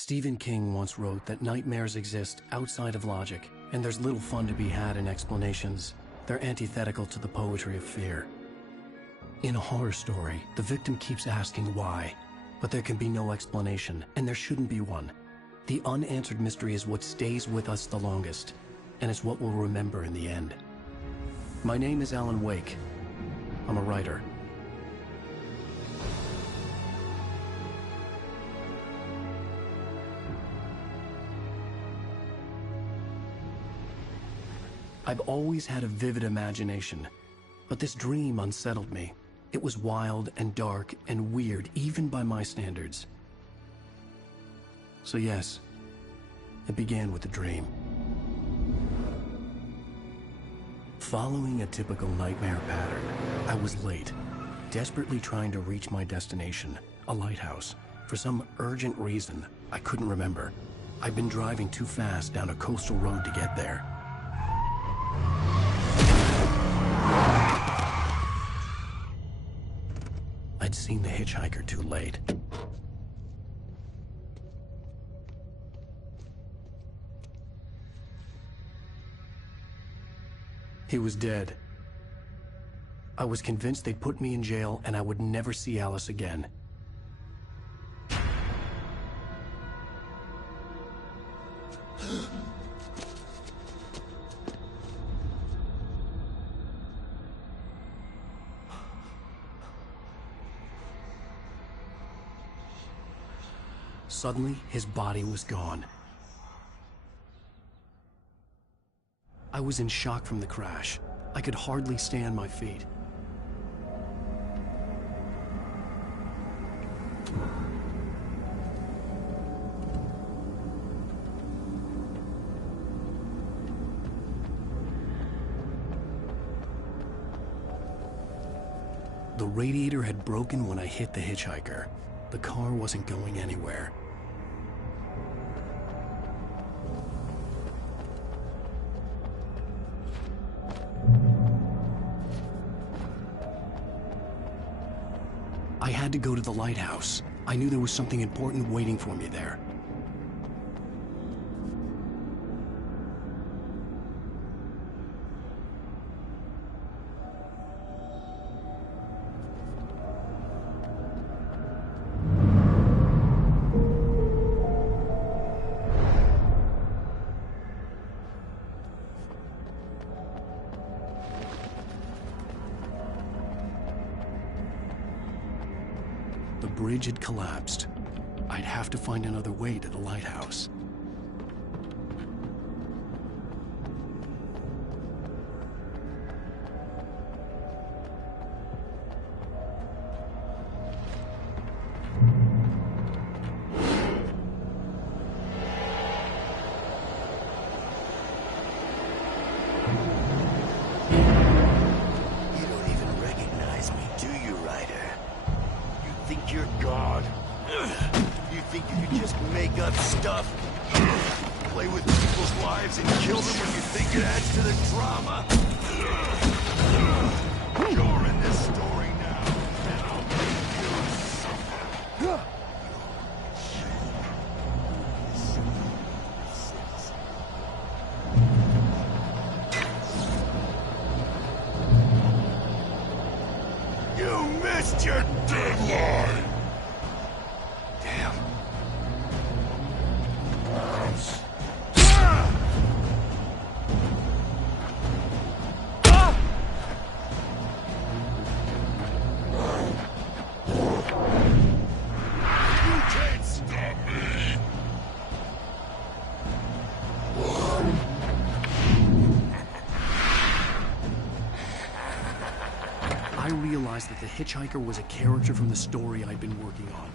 Stephen King once wrote that nightmares exist outside of logic, and there's little fun to be had in explanations. They're antithetical to the poetry of fear. In a horror story, the victim keeps asking why, but there can be no explanation, and there shouldn't be one. The unanswered mystery is what stays with us the longest, and it's what we'll remember in the end. My name is Alan Wake. I'm a writer. I've always had a vivid imagination, but this dream unsettled me. It was wild and dark and weird, even by my standards. So yes, it began with a dream. Following a typical nightmare pattern, I was late, desperately trying to reach my destination, a lighthouse. For some urgent reason, I couldn't remember. I'd been driving too fast down a coastal road to get there. I'd seen the hitchhiker too late. He was dead. I was convinced they'd put me in jail and I would never see Alice again. Suddenly, his body was gone. I was in shock from the crash. I could hardly stay on my feet. The radiator had broken when I hit the hitchhiker. The car wasn't going anywhere. I had to go to the lighthouse. I knew there was something important waiting for me there. The bridge had collapsed. I'd have to find another way to the lighthouse. You don't even recognize me, do you, Ryder? You think you're God? You think you can just make up stuff? Play with people's lives and kill them when you think it adds to the drama? You're in this story now, and I'll make you suffer. You missed your deadline! Damn. You can't stop me! I realized that the hitchhiker was a character from the story I'd been working on.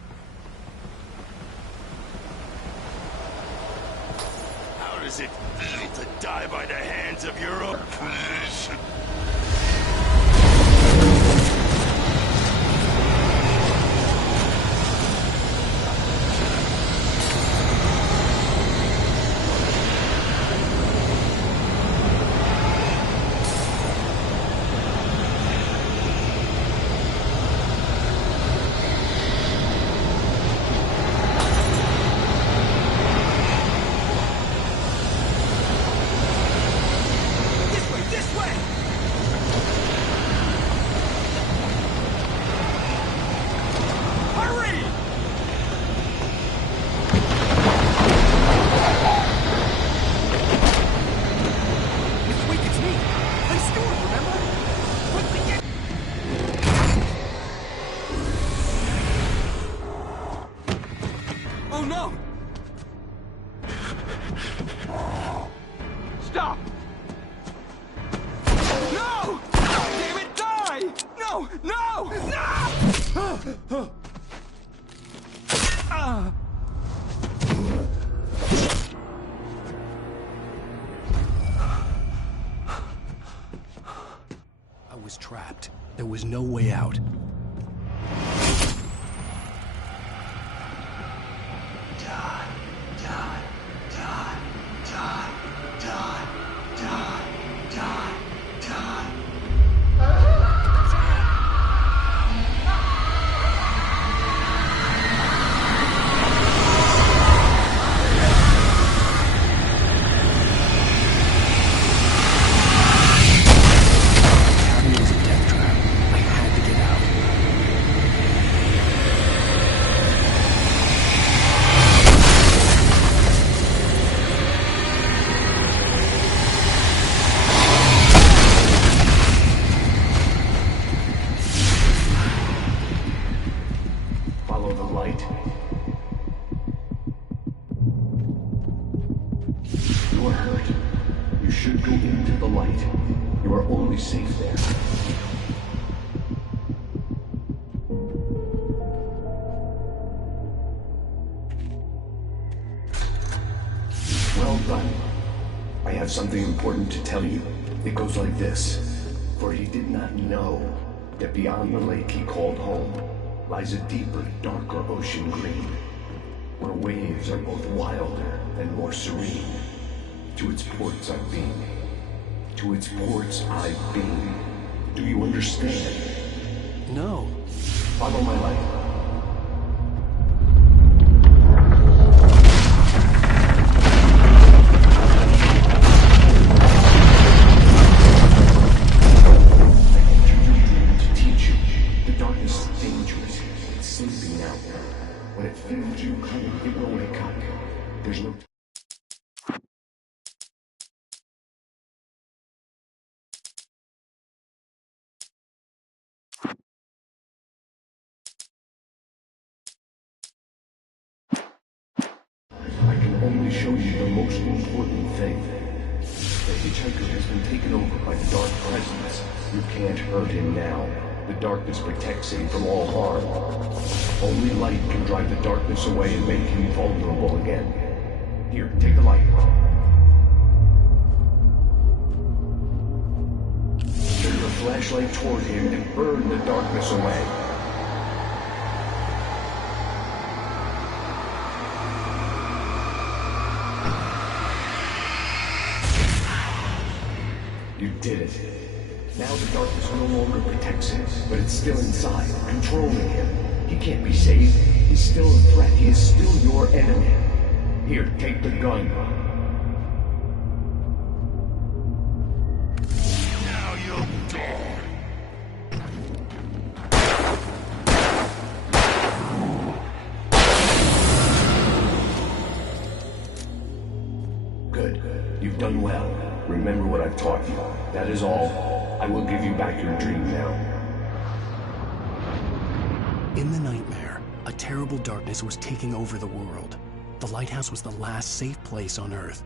How does it feel to die by the hands of your own creation? was trapped. There was no way out. Safe there. Well done. I have something important to tell you. It goes like this. For he did not know that beyond the lake he called home lies a deeper, darker ocean green, where waves are both wilder and more serene. To its ports I've been. To its ports I've been. Do you understand? No. Follow my light. I entered your dream to teach you. The darkness is dangerous. It's sleeping now. When it feels you coming, it will wake up. There's no... I can only show you the most important thing. The hitchhiker has been taken over by the dark presence. You can't hurt him now. The darkness protects him from all harm. Only light can drive the darkness away and make him vulnerable again. Here, take the light. Turn your flashlight toward him and burn the darkness away. You did it. Now the darkness no longer protects him, but it's still inside, controlling him. He can't be saved. He's still a threat. He is still your enemy. Here, take the gun. Now you'll die. Good. You've done well. Remember what I've taught you. That is all. I will give you back your dream now. In the nightmare, a terrible darkness was taking over the world. The lighthouse was the last safe place on Earth.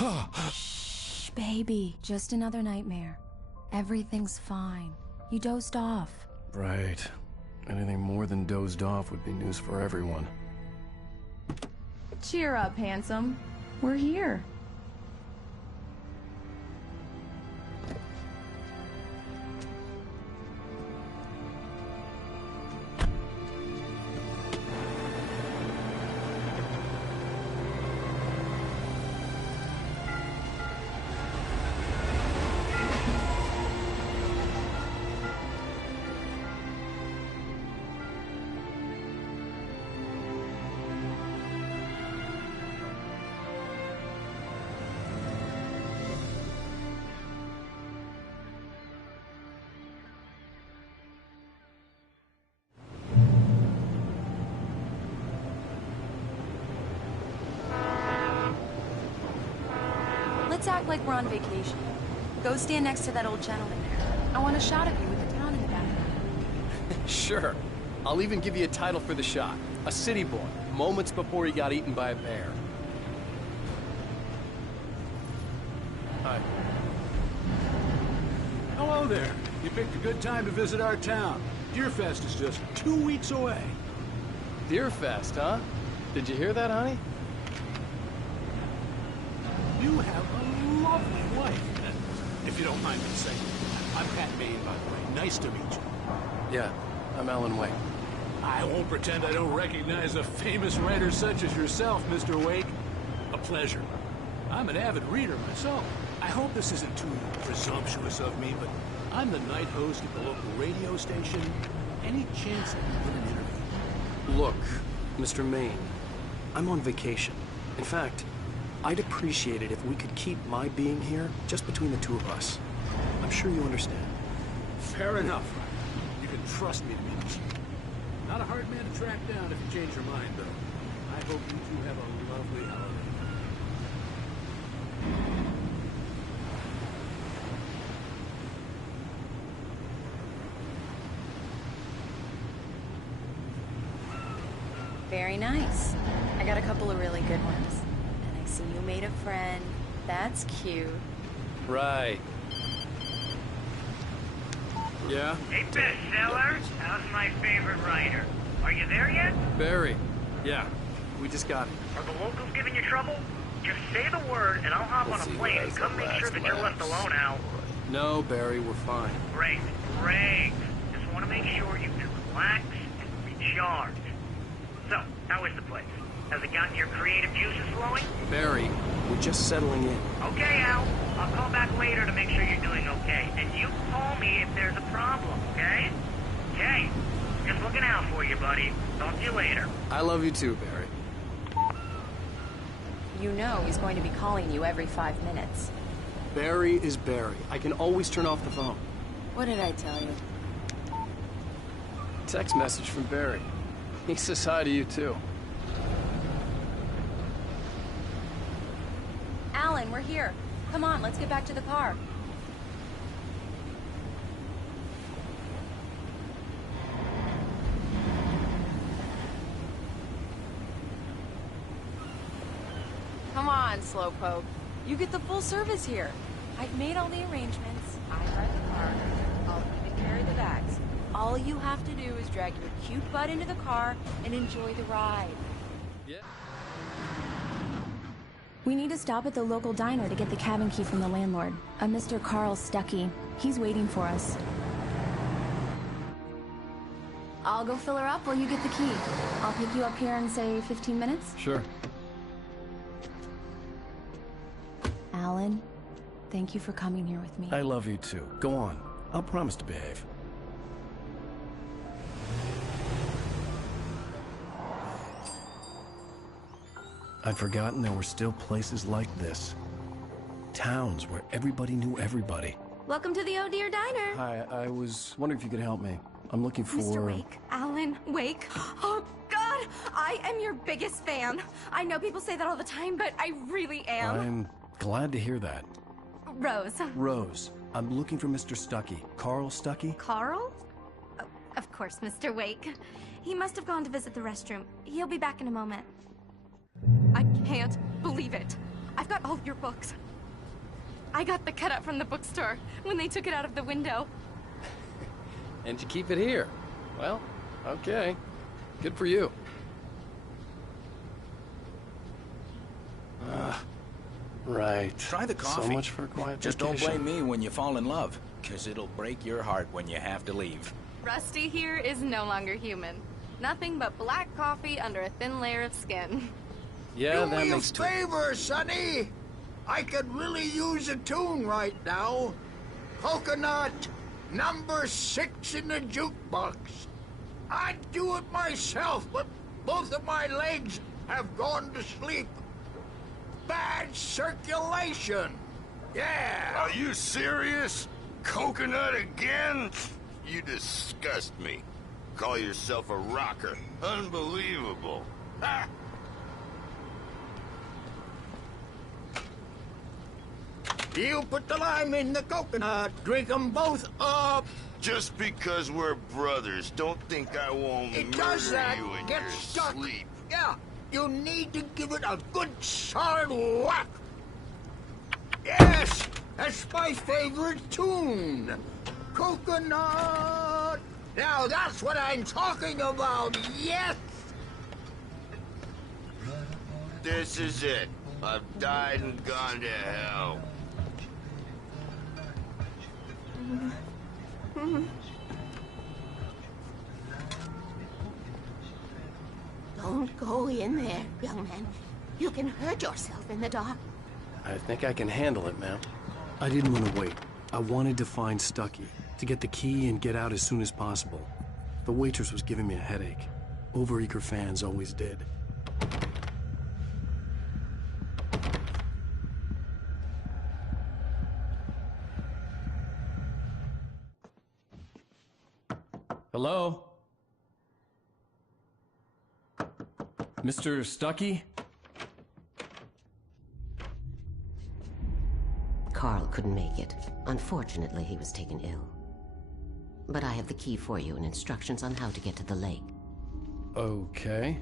Shh, baby. Just another nightmare. Everything's fine. You dozed off. Right. Anything more than dozed off would be news for everyone. Cheer up, handsome. We're here. Let's act like we're on vacation. Go stand next to that old gentleman there. I want a shot of you with the town in the background. Sure. I'll even give you a title for the shot. A city boy, moments before he got eaten by a bear. Hi. Hello there. You picked a good time to visit our town. Deerfest is just 2 weeks away. Deerfest, huh? Did you hear that, honey? You have a lovely wife. If you don't mind me saying. I'm Pat Maine, by the way. Nice to meet you. Yeah, I'm Alan Wake. I won't pretend I don't recognize a famous writer such as yourself, Mr. Wake. A pleasure. I'm an avid reader myself. I hope this isn't too presumptuous of me, but I'm the night host at the local radio station. Any chance I can get an interview? Look, Mr. Maine, I'm on vacation. In fact, I'd appreciate it if we could keep my being here just between the two of us. I'm sure you understand. Fair enough. You can trust me to be honest. Not a hard man to track down if you change your mind, though. I hope you two have a lovely holiday. Very nice. I got a couple of really good ones. And I see you made a friend. That's cute. Right. Yeah? Hey, bestseller, how's my favorite writer? Are you there yet? Barry. Yeah, we just got it. Are the locals giving you trouble? Just say the word and I'll hop on a plane and come make sure that you're left alone, Al. No, Barry, we're fine. Great, great. Just want to make sure you can relax and recharge. So, how is the place? Has it gotten your creative juices flowing? Barry, we're just settling in. Okay, Al. I'll call back later to make sure you're doing okay. And you call me if there's a problem, okay? Okay. Just looking out for you, buddy. Talk to you later. I love you too, Barry. You know he's going to be calling you every 5 minutes. Barry is Barry. I can always turn off the phone. What did I tell you? Text message from Barry. He says hi to you too. Alan, we're here. Come on, let's get back to the car. Come on, Slowpoke. You get the full service here. I've made all the arrangements. I drive the car. I'll even carry the bags. All you have to do is drag your cute butt into the car and enjoy the ride. Yeah. We need to stop at the local diner to get the cabin key from the landlord, a Mr. Carl Stuckey. He's waiting for us. I'll go fill her up while you get the key. I'll pick you up here in, say, 15 minutes? Sure. Alan, thank you for coming here with me. I love you too. Go on. I'll promise to behave. I'd forgotten there were still places like this. Towns where everybody knew everybody. Welcome to the Oh Dear Diner. Hi, I was wondering if you could help me. I'm looking for... Mr. Wake. Alan Wake. Oh, God! I am your biggest fan. I know people say that all the time, but I really am. I'm glad to hear that. Rose. Rose, I'm looking for Mr. Stuckey. Carl Stuckey? Carl? Oh, of course, Mr. Wake. He must have gone to visit the restroom. He'll be back in a moment. I can't believe it. I've got all of your books. I got the cutout from the bookstore when they took it out of the window. And you keep it here. Well, okay. Good for you. Right. Try the coffee. So much for a quiet Just don't vacation. blame me when you fall in love, because it'll break your heart when you have to leave. Rusty here is no longer human. Nothing but black coffee under a thin layer of skin. Yeah, Do that me a makes favor, Sonny. I could really use a tune right now. Coconut, number 6 in the jukebox. I'd do it myself, but both of my legs have gone to sleep. Bad circulation. Yeah. Are you serious? Coconut again? You disgust me. Call yourself a rocker. Unbelievable. Ha! You put the lime in the coconut. Drink them both up. Just because we're brothers, don't think I won't It murder does that. you in Get your stuck. sleep. Yeah. You need to give it a good solid whack. Yes, that's my favorite tune. Coconut. Now that's what I'm talking about. Yes. This is it. I've died and gone to hell. Don't go in there, young man. You can hurt yourself in the dark. I think I can handle it, ma'am. I didn't want to wait. I wanted to find Stucky, to get the key and get out as soon as possible. The waitress was giving me a headache. Overeager fans always did. Hello? Mr. Stucky? Carl couldn't make it. Unfortunately, he was taken ill. But I have the key for you and instructions on how to get to the lake. Okay.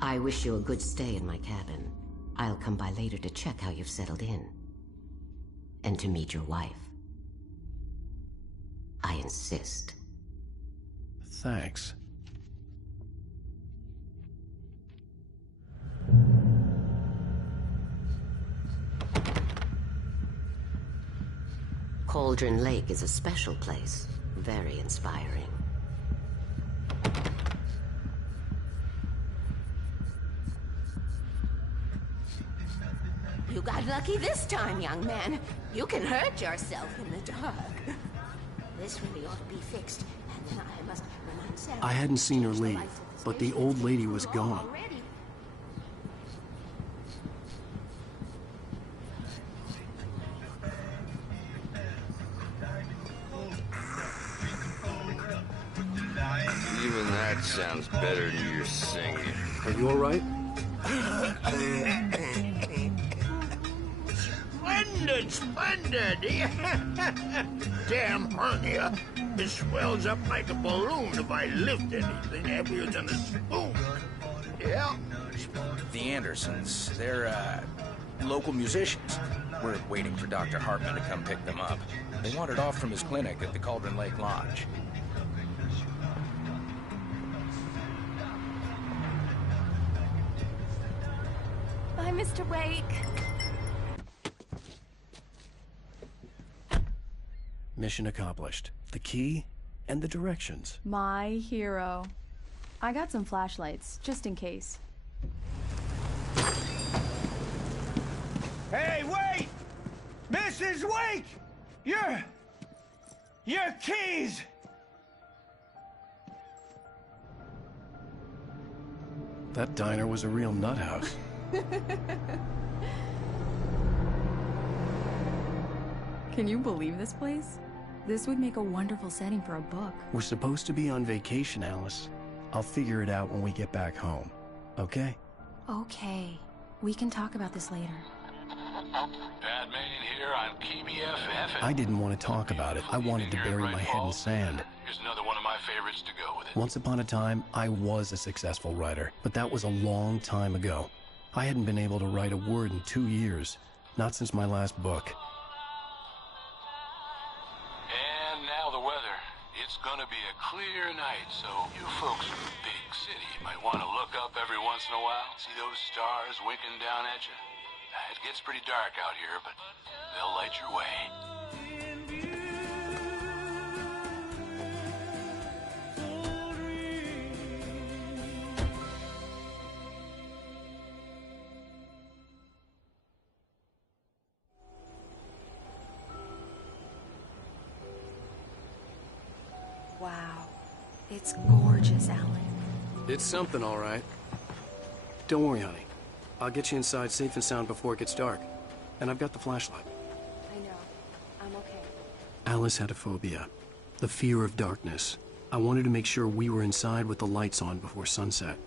I wish you a good stay in my cabin. I'll come by later to check how you've settled in. And to meet your wife. I insist. Thanks. Cauldron Lake is a special place. Very inspiring. You got lucky this time, young man. You can hurt yourself in the dark. This really ought to be fixed, and then I must remind Sarah. I hadn't seen her leave, but the old lady was gone. Even that sounds better than your singing. Are you all right? Splendid, splendid. Damn hernia. It swells up like a balloon if I lift anything heavier than a spoon. Yeah. The Andersons, they're, local musicians. We're waiting for Dr. Hartman to come pick them up. They wandered off from his clinic at the Cauldron Lake Lodge. Bye, Mr. Wake. Mission accomplished. The key and the directions. My hero. I got some flashlights, just in case. Hey, wait! Mrs. Wake! Your keys! That diner was a real nut house. Can you believe this place? This would make a wonderful setting for a book. We're supposed to be on vacation, Alice. I'll figure it out when we get back home. Okay? Okay. We can talk about this later. Batman here on KBFF. I didn't want to talk about it. I wanted to bury my head in sand. Here's another one of my favorites to go with it. Once upon a time, I was a successful writer, but that was a long time ago. I hadn't been able to write a word in 2 years, not since my last book. And now the weather. It's gonna be a clear night, so you folks from the big city might want to look up every once in a while, see those stars winking down at you. It gets pretty dark out here, but they'll light your way. Wow. It's gorgeous, Alan. It's something, all right. Don't worry, honey. I'll get you inside safe and sound before it gets dark. And I've got the flashlight. I know. I'm okay. Alice had a phobia. The fear of darkness. I wanted to make sure we were inside with the lights on before sunset.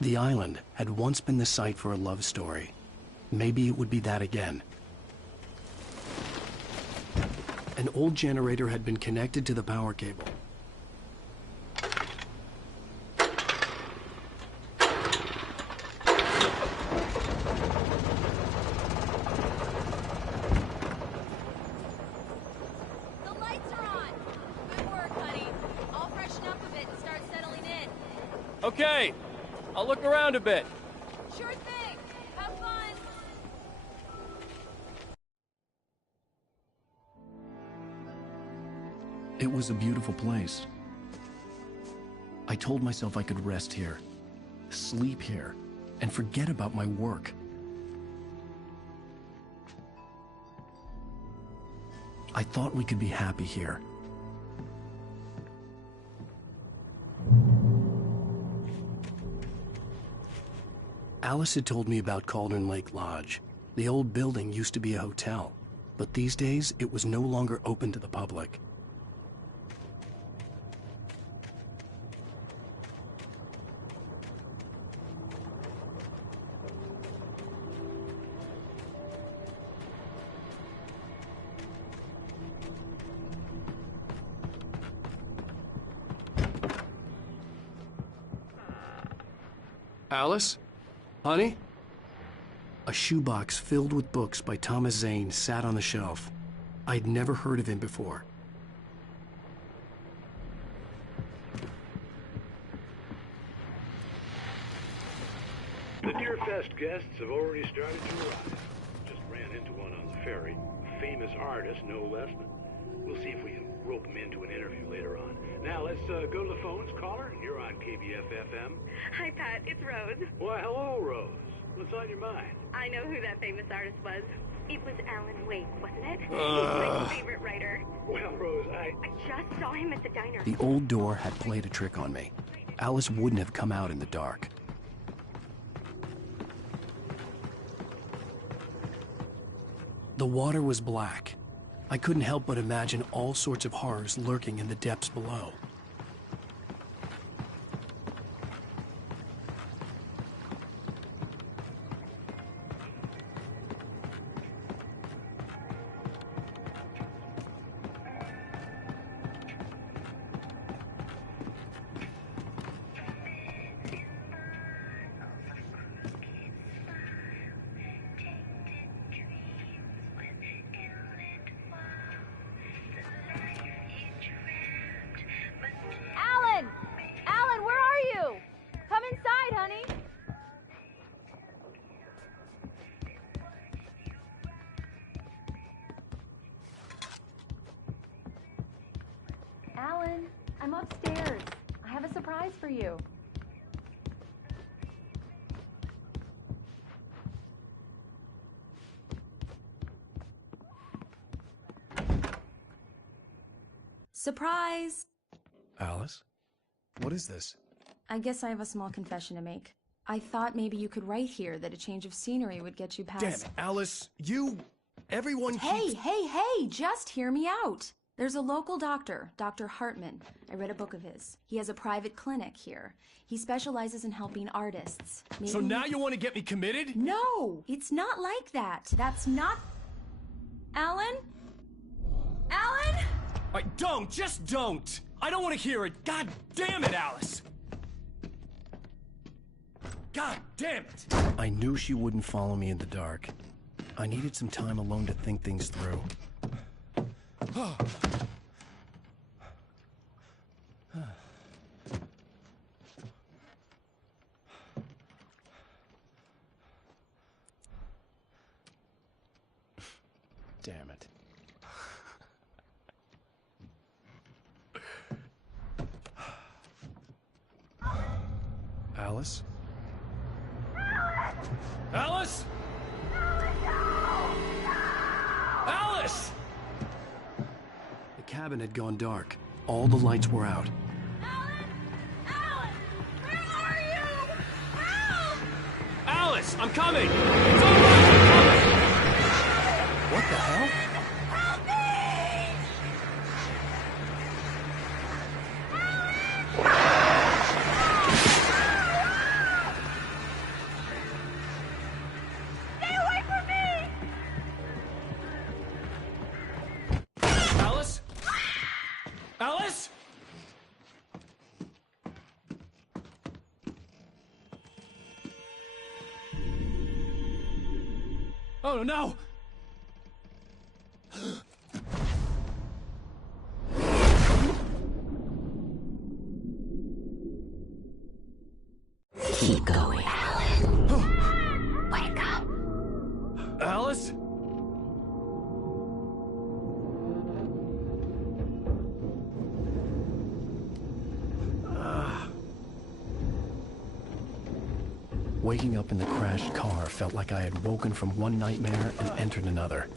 The island had once been the site for a love story. Maybe it would be that again. An old generator had been connected to the power cable. The lights are on! Good work, honey. I'll freshen up a bit and start settling in. Okay, I'll look around a bit. Sure thing! Have fun! It was a beautiful place. I told myself I could rest here, sleep here, and forget about my work. I thought we could be happy here. Alice had told me about Cauldron Lake Lodge. The old building used to be a hotel, but these days it was no longer open to the public. Alice? Honey? A shoebox filled with books by Thomas Zane sat on the shelf. I'd never heard of him before. The Deerfest guests have already started to arrive. Just ran into one on the ferry. A famous artist, no less, but we'll see if we can rope him into an interview later on. Now, let's go to the phones. Caller, you're on KBF-FM. Hi, Pat. It's Rose. Why, hello, Rose. What's on your mind? I know who that famous artist was. It was Alan Wake, wasn't it? He's my favorite writer. Well, Rose, I just saw him at the diner. The old door had played a trick on me. Alice wouldn't have come out in the dark. The water was black. I couldn't help but imagine all sorts of horrors lurking in the depths below. Alan, where are you? Come inside, honey. Alan, I'm upstairs. I have a surprise for you. Surprise! Alice? What is this? I guess I have a small confession to make. I thought maybe you could write here that a change of scenery would get you past— Damn it, Alice! Everyone keeps— Hey, just hear me out! There's a local doctor, Dr. Hartman. I read a book of his. He has a private clinic here. He specializes in helping artists. So now you want to get me committed? No! It's not like that. That's not— Alan? Alan? Just don't! I don't want to hear it! God damn it, Alice! God damn it! I knew she wouldn't follow me in the dark. I needed some time alone to think things through. Damn it. Alice? Alice? Alice! The cabin had gone dark. All the lights were out. Alice, I'm coming! It's all right, I'm coming! What the hell? Stay away from me! Alice? Alice? Oh no! Keep going, Alan. Wake up. Alice? Waking up in the crashed car felt like I had woken from one nightmare and entered another.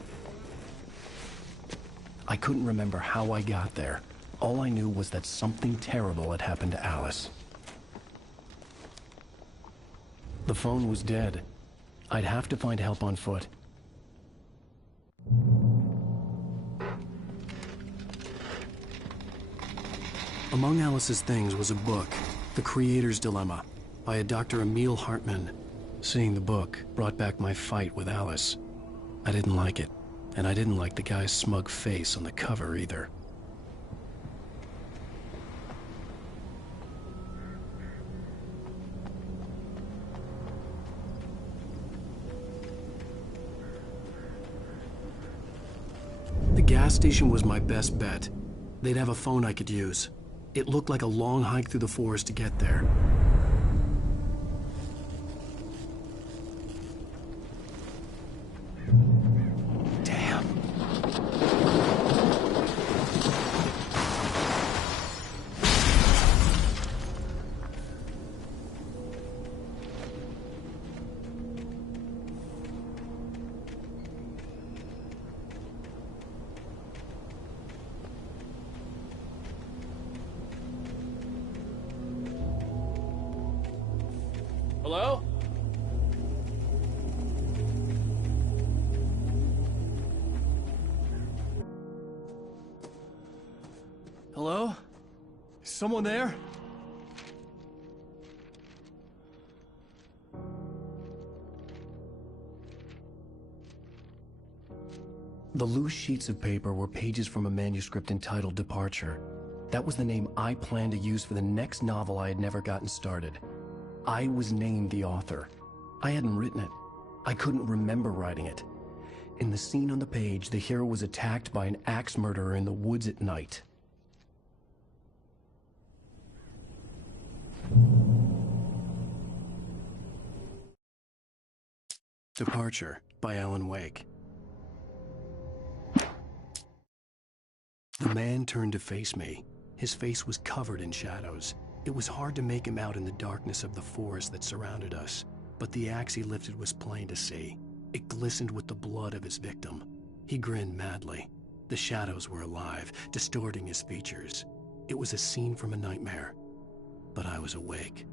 I couldn't remember how I got there. All I knew was that something terrible had happened to Alice. The phone was dead. I'd have to find help on foot. Among Alice's things was a book, The Creator's Dilemma, by a Dr. Emil Hartman. Seeing the book brought back my fight with Alice. I didn't like it, and I didn't like the guy's smug face on the cover either. The gas station was my best bet. They'd have a phone I could use. It looked like a long hike through the forest to get there. Hello? Hello? Is someone there? The loose sheets of paper were pages from a manuscript entitled Departure. That was the name I planned to use for the next novel I had never gotten started. I was named the author. I hadn't written it. I couldn't remember writing it. In the scene on the page, the hero was attacked by an axe murderer in the woods at night. Departure by Alan Wake. The man turned to face me. His face was covered in shadows. It was hard to make him out in the darkness of the forest that surrounded us, but the axe he lifted was plain to see. It glistened with the blood of his victim. He grinned madly. The shadows were alive, distorting his features. It was a scene from a nightmare, but I was awake.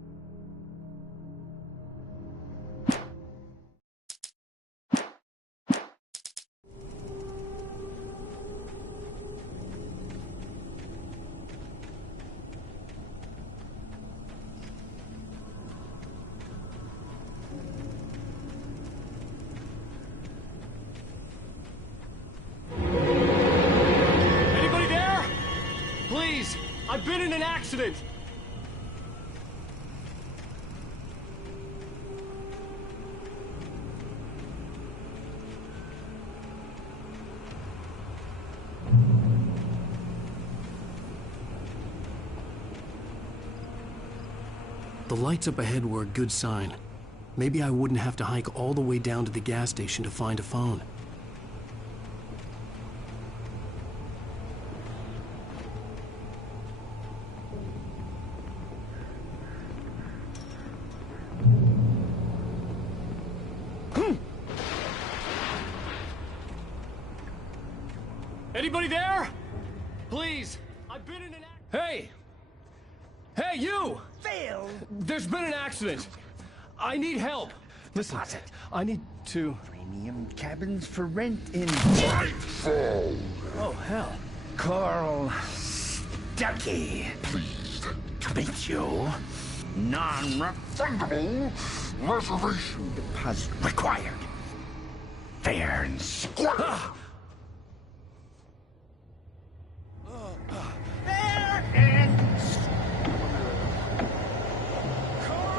I've been in an accident! The lights up ahead were a good sign. Maybe I wouldn't have to hike all the way down to the gas station to find a phone. Anybody there? Please, I've been in an Hey! Hey, you! Phil! There's been an accident. I need help. Listen, I need to... Premium cabins for rent in... Nightfall! Oh, hell. Carl Stuckey. Pleased to meet you. Non-refundable reservation deposit required. Fair and square. Fair and square. Carl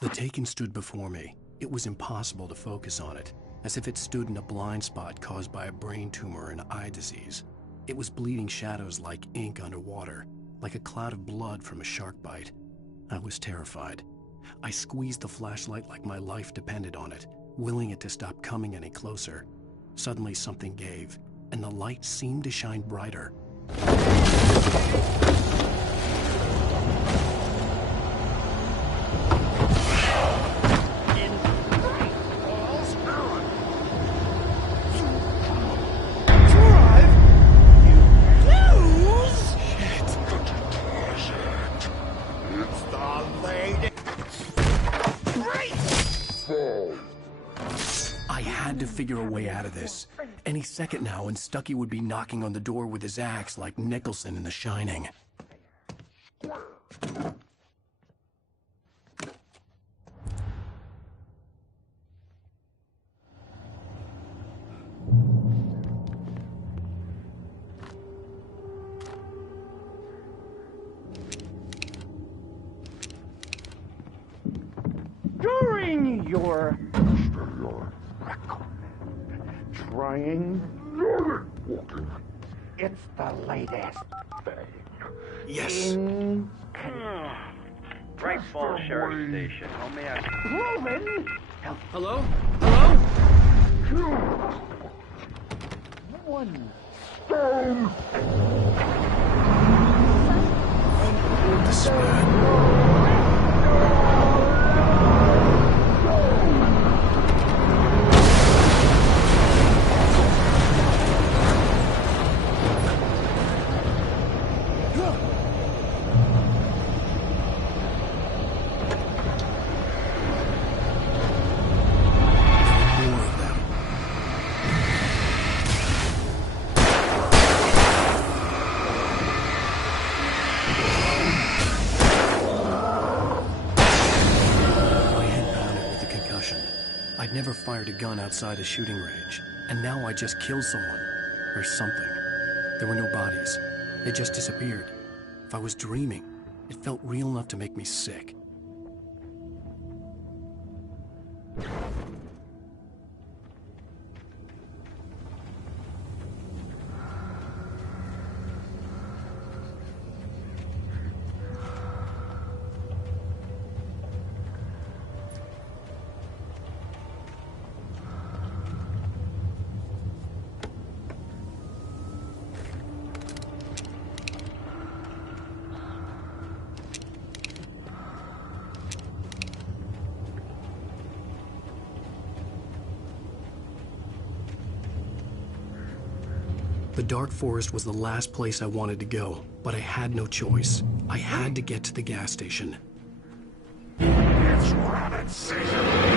The Taken stood before me. It was impossible to focus on it, as if it stood in a blind spot caused by a brain tumor and eye disease. It was bleeding shadows like ink underwater, like a cloud of blood from a shark bite. I was terrified. I squeezed the flashlight like my life depended on it, willing it to stop coming any closer. Suddenly something gave, and the light seemed to shine brighter. I had to figure a way out of this. Any second now, and Stuckey would be knocking on the door with his axe like Nicholson in The Shining. During your trying it's the latest thing. Yes. Bright Falls Sheriff Station. How may I... Roman! Hello? Hello? One stone! The spirit. I'd never fired a gun outside a shooting range, and now I just killed someone. Or something. There were no bodies. They just disappeared. If I was dreaming, it felt real enough to make me sick. The Dark Forest was the last place I wanted to go, but I had no choice. I had to get to the gas station. It's rabbit season!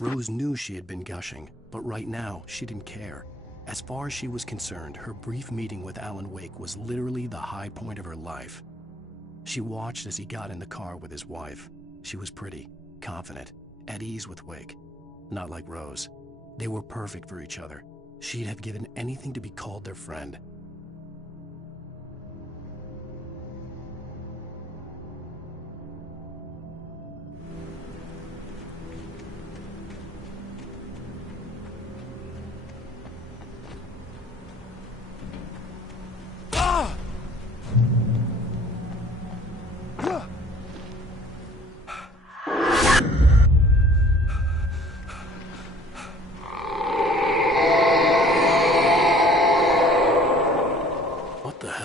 Rose knew she had been gushing, but right now, she didn't care. As far as she was concerned, her brief meeting with Alan Wake was literally the high point of her life. She watched as he got in the car with his wife. She was pretty, confident, at ease with Wake. Not like Rose. They were perfect for each other. She'd have given anything to be called their friend.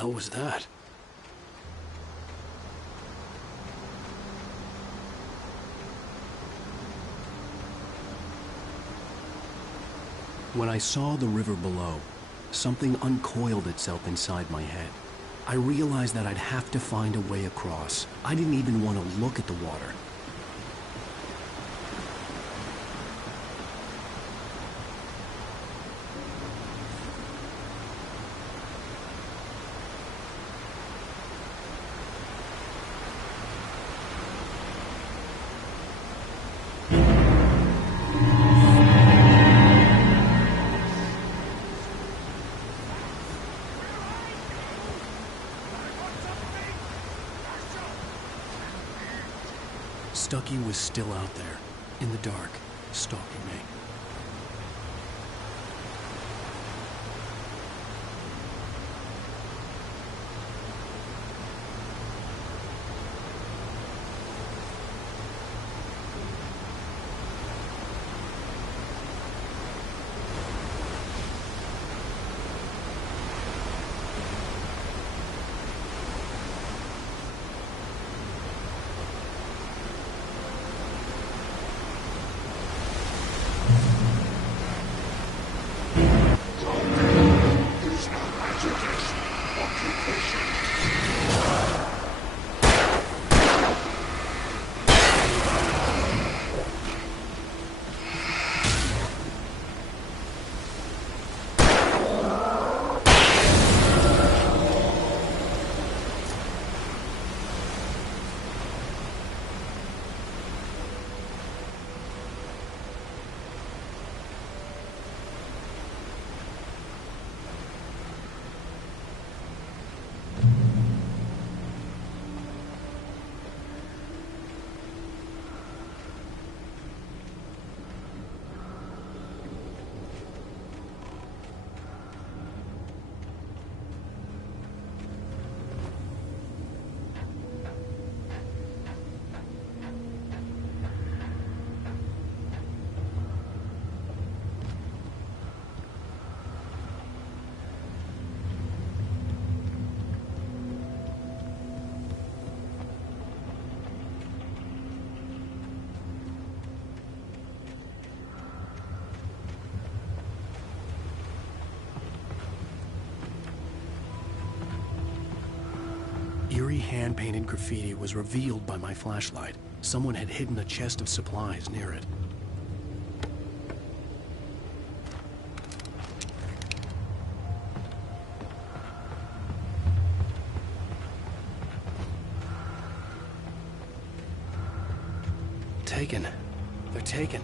What was that? When I saw the river below, something uncoiled itself inside my head. I realized that I'd have to find a way across. I didn't even want to look at the water. Stucky was still out there, in the dark, stalking me. blurry hand-painted graffiti was revealed by my flashlight. Someone had hidden a chest of supplies near it. Taken. They're taken.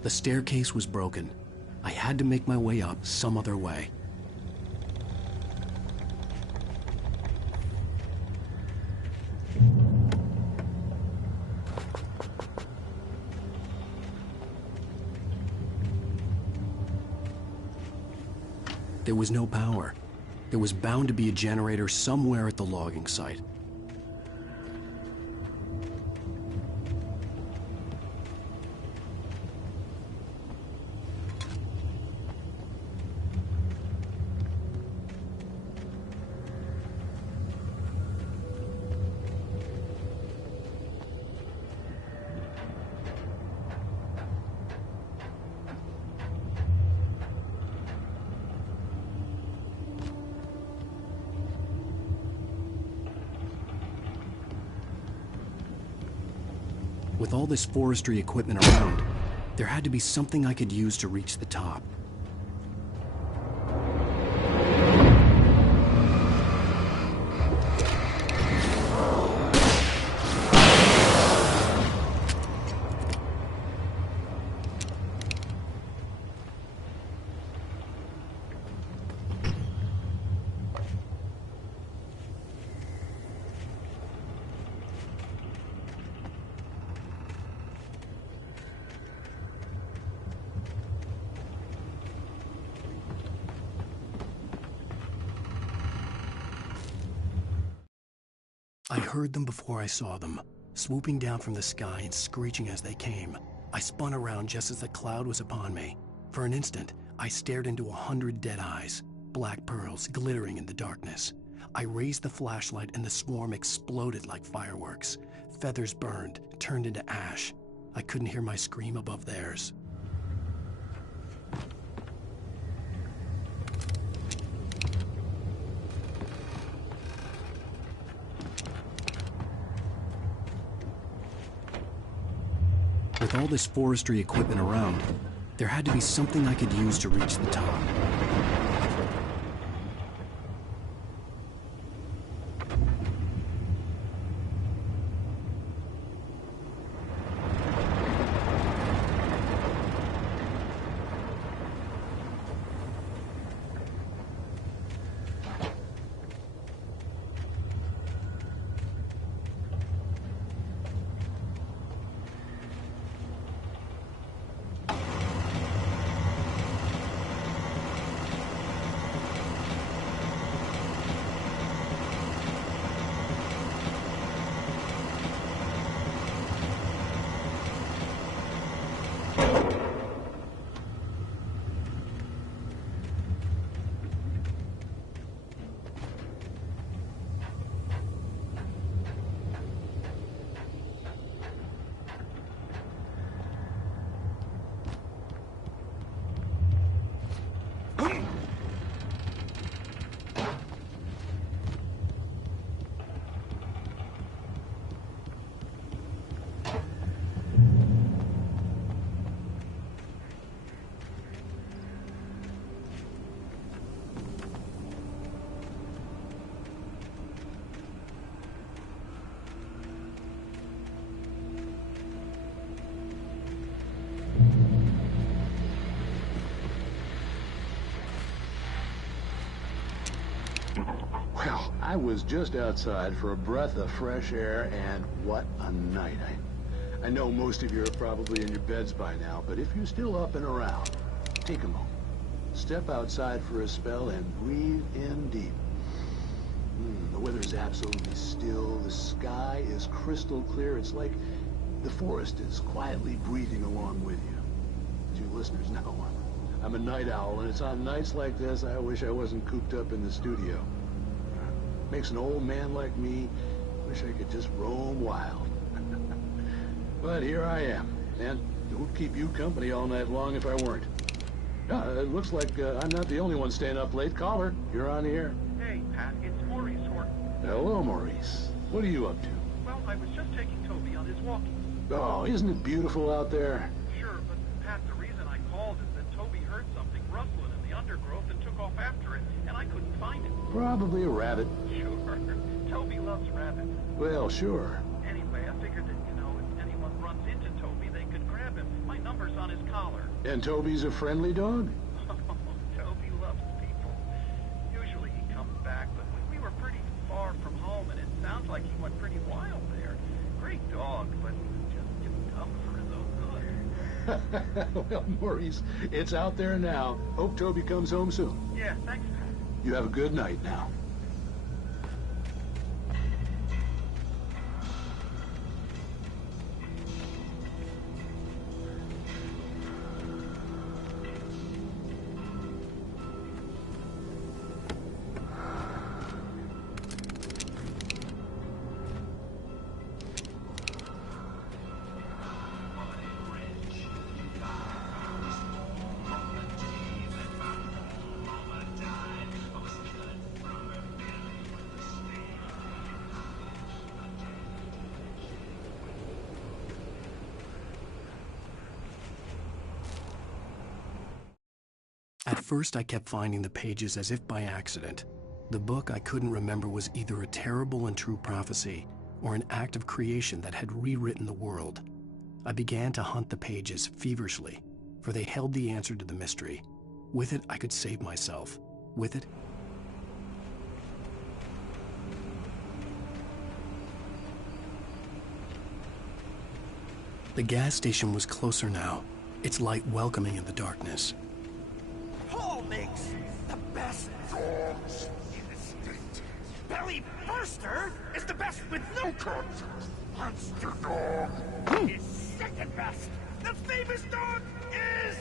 The staircase was broken. I had to make my way up some other way. There was no power. There was bound to be a generator somewhere at the logging site. With all this forestry equipment around, there had to be something I could use to reach the top. I heard them before I saw them, swooping down from the sky and screeching as they came. I spun around just as the cloud was upon me. For an instant, I stared into 100 dead eyes, black pearls glittering in the darkness. I raised the flashlight and the swarm exploded like fireworks. Feathers burned, turned into ash. I couldn't hear my scream above theirs. With all this forestry equipment around, there had to be something I could use to reach the top. Well, I was just outside for a breath of fresh air, and what a night. I know most of you are probably in your beds by now, but if you're still up and around, take a moment. Step outside for a spell and breathe in deep. The weather's absolutely still. The sky is crystal clear. It's like the forest is quietly breathing along with you. As you listeners know, I'm a night owl, and it's on nights like this I wish I wasn't cooped up in the studio. Makes an old man like me wish I could just roam wild. But here I am, and it would keep you company all night long if I weren't. It looks like I'm not the only one staying up late. Caller, you're on the air. Hey, Pat, it's Maurice Horton. Hello, Maurice. What are you up to? Well, I was just taking Toby on his walkie. Oh, isn't it beautiful out there? Sure, but Pat, the reason I called is that Toby heard something rustling in the undergrowth and took off after it, and I couldn't find it. Probably a rabbit. Sure. Toby loves rabbits. Well, sure. Anyway, I figured that, if anyone runs into Toby, they could grab him. My number's on his collar. And Toby's a friendly dog? Toby loves people. Usually he comes back, but we were pretty far from home, and it sounds like he went pretty wild there. Great dog, but just dumb for his own good. Well, Maurice, it's out there now. Hope Toby comes home soon. Yeah, thanks, Pat. You have a good night now. At first, I kept finding the pages as if by accident. The book I couldn't remember was either a terrible and true prophecy or an act of creation that had rewritten the world. I began to hunt the pages feverishly, for they held the answer to the mystery. With it, I could save myself. With it, the gas station was closer now, its light welcoming in the darkness. Paul makes the best dogs in the state. Belly Burster is the best with no contest. Monster Dog is second best. The famous dog is...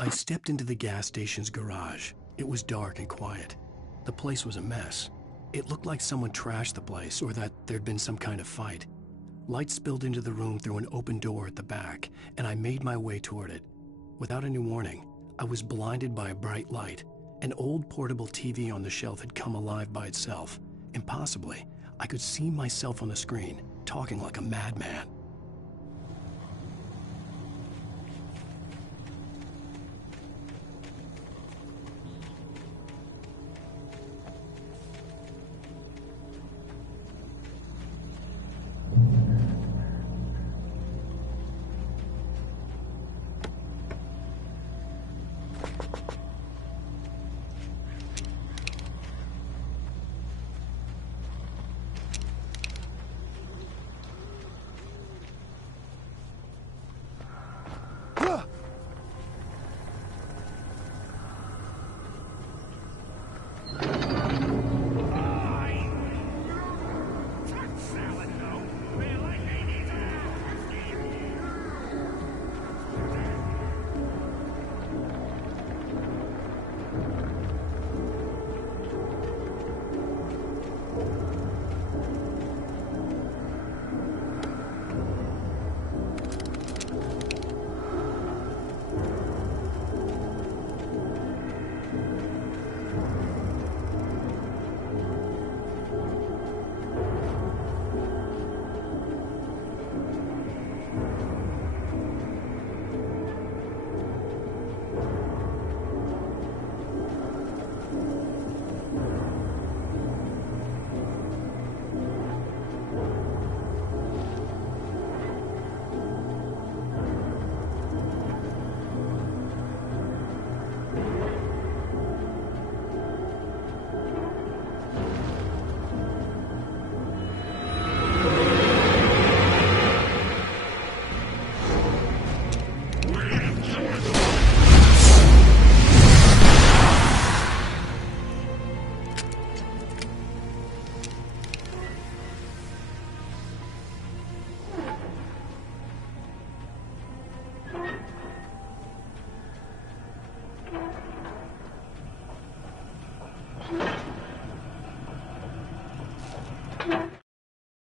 I stepped into the gas station's garage. It was dark and quiet. The place was a mess. It looked like someone trashed the place or that there'd been some kind of fight. Light spilled into the room through an open door at the back, and I made my way toward it. Without any warning, I was blinded by a bright light. An old portable TV on the shelf had come alive by itself. Impossibly, I could see myself on the screen, talking like a madman.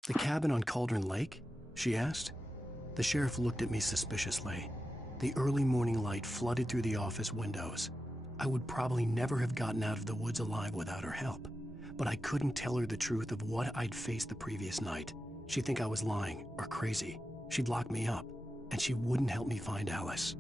The cabin on Cauldron Lake? She asked. The sheriff looked at me suspiciously. The early morning light flooded through the office windows. I would probably never have gotten out of the woods alive without her help, but I couldn't tell her the truth of what I'd faced the previous night. She'd think I was lying or crazy. She'd lock me up, and she wouldn't help me find Alice.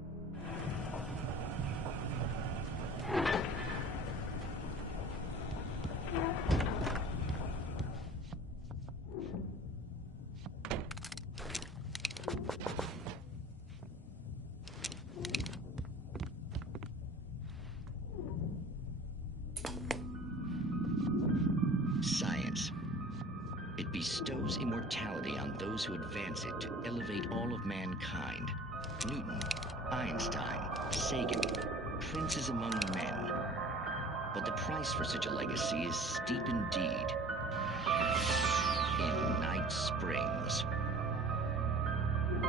Science. It bestows immortality on those who advance it to elevate all of mankind. Newton, Einstein, Sagan, princes among men. But the price for such a legacy is steep indeed. In Night Springs.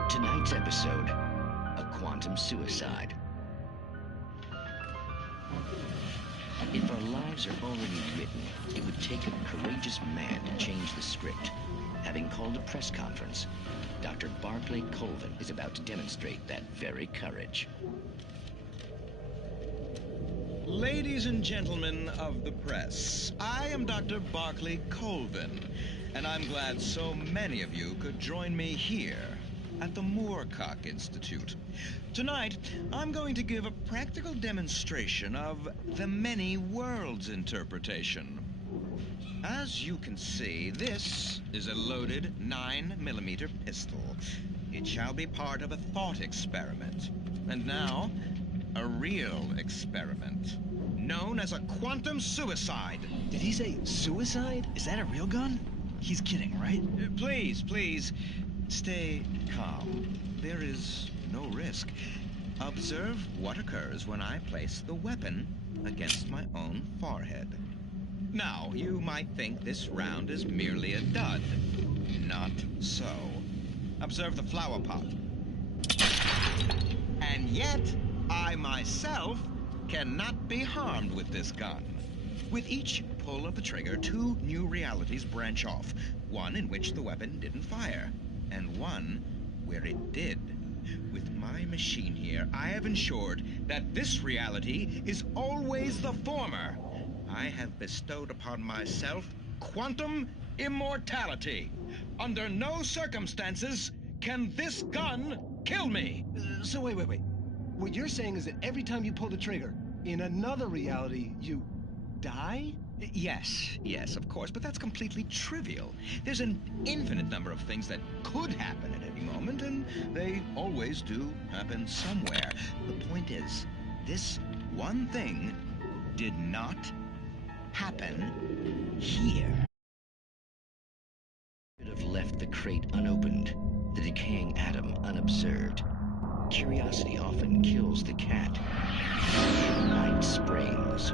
Tonight's episode, a quantum suicide. If our lives are already written, it would take a courageous man to change the script. Having called a press conference, Dr. Barclay Colvin is about to demonstrate that very courage. Ladies and gentlemen of the press, I am Dr. Barclay Colvin, and I'm glad so many of you could join me here at the Moorcock Institute. Tonight, I'm going to give a practical demonstration of the many worlds interpretation. As you can see, this is a loaded 9mm pistol. It shall be part of a thought experiment. And now, a real experiment, known as a quantum suicide. Did he say suicide? Is that a real gun? He's kidding, right? Please, stay calm. There is no risk. Observe what occurs when I place the weapon against my own forehead. Now, you might think this round is merely a dud. Not so. Observe the flower pot. And yet, I myself cannot be harmed with this gun. With each pull of the trigger, 2 new realities branch off. One in which the weapon didn't fire, and one where it did. With my machine here, I have ensured that this reality is always the former. I have bestowed upon myself quantum immortality. Under no circumstances can this gun kill me. So wait. What you're saying is that every time you pull the trigger, in another reality, you die? Yes, of course, but that's completely trivial. There's an infinite number of things that could happen at any moment, and they always do happen somewhere. The point is, this one thing did not happen here. Could have left the crate unopened, the decaying atom unobserved. Curiosity often kills the cat. Night Springs.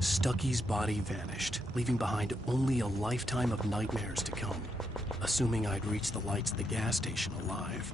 Stucky's body vanished, leaving behind only a lifetime of nightmares to come, assuming I'd reach the lights of the gas station alive.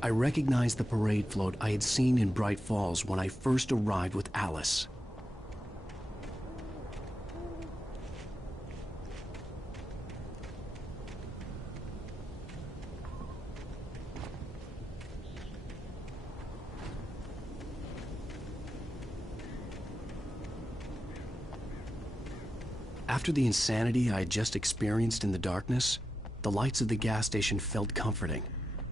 I recognized the parade float I had seen in Bright Falls when I first arrived with Alice. After the insanity I had just experienced in the darkness, the lights of the gas station felt comforting,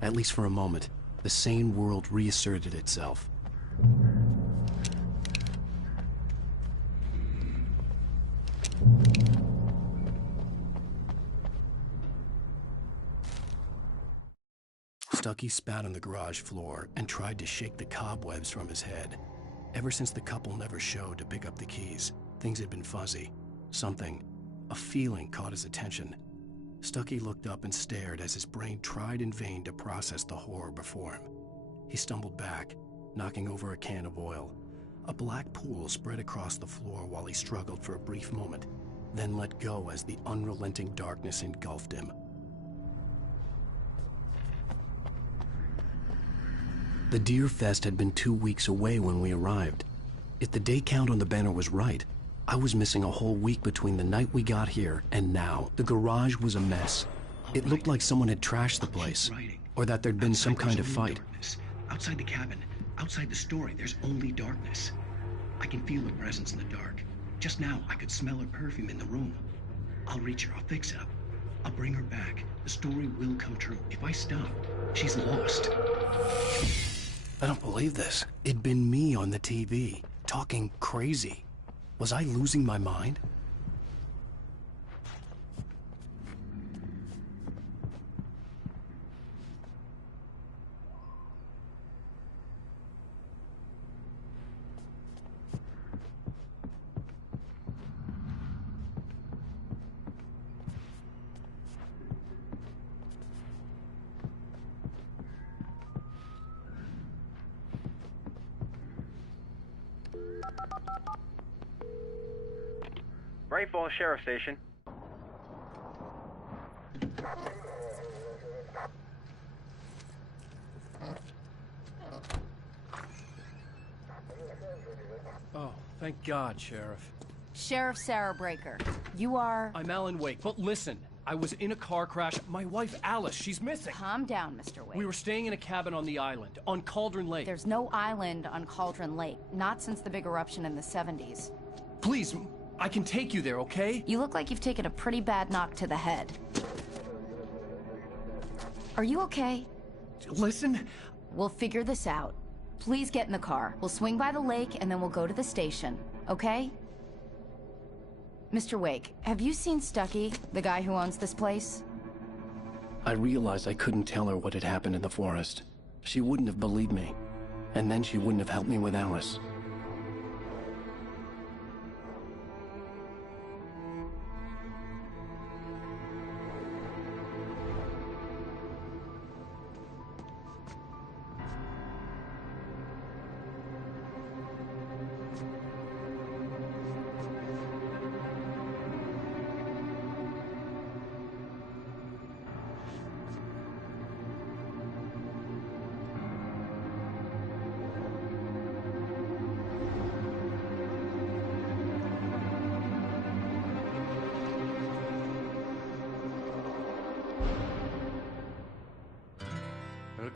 at least for a moment. The sane world reasserted itself. Stucky spat on the garage floor and tried to shake the cobwebs from his head. Ever since the couple never showed to pick up the keys, things had been fuzzy. Something, a feeling caught his attention. Stucky looked up and stared as his brain tried in vain to process the horror before him. He stumbled back, knocking over a can of oil. A black pool spread across the floor while he struggled for a brief moment, then let go as the unrelenting darkness engulfed him. The Deer Fest had been 2 weeks away when we arrived. If the day count on the banner was right, I was missing a whole week between the night we got here and now. The garage was a mess. It looked like someone had trashed the place, or that there'd been some kind of fight. Outside the cabin, outside the story, there's only darkness. I can feel her presence in the dark. Just now, I could smell her perfume in the room. I'll reach her, I'll fix it up. I'll bring her back. The story will come true. If I stop, she's lost. I don't believe this. It'd been me on the TV, talking crazy. Was I losing my mind? Bright Falls Sheriff Station. Oh, thank God, Sheriff. Sheriff Sarah Breaker. You are... I'm Alan Wake, but listen. I was in a car crash. My wife, Alice, she's missing. Calm down, Mr. Wake. We were staying in a cabin on the island, on Cauldron Lake. There's no island on Cauldron Lake. Not since the big eruption in the 70s. Please, I can take you there, okay? You look like you've taken a pretty bad knock to the head. Are you okay? Listen. We'll figure this out. Please get in the car. We'll swing by the lake and then we'll go to the station, okay? Mr. Wake, have you seen Stucky, the guy who owns this place? I realized I couldn't tell her what had happened in the forest. She wouldn't have believed me. And then she wouldn't have helped me with Alice.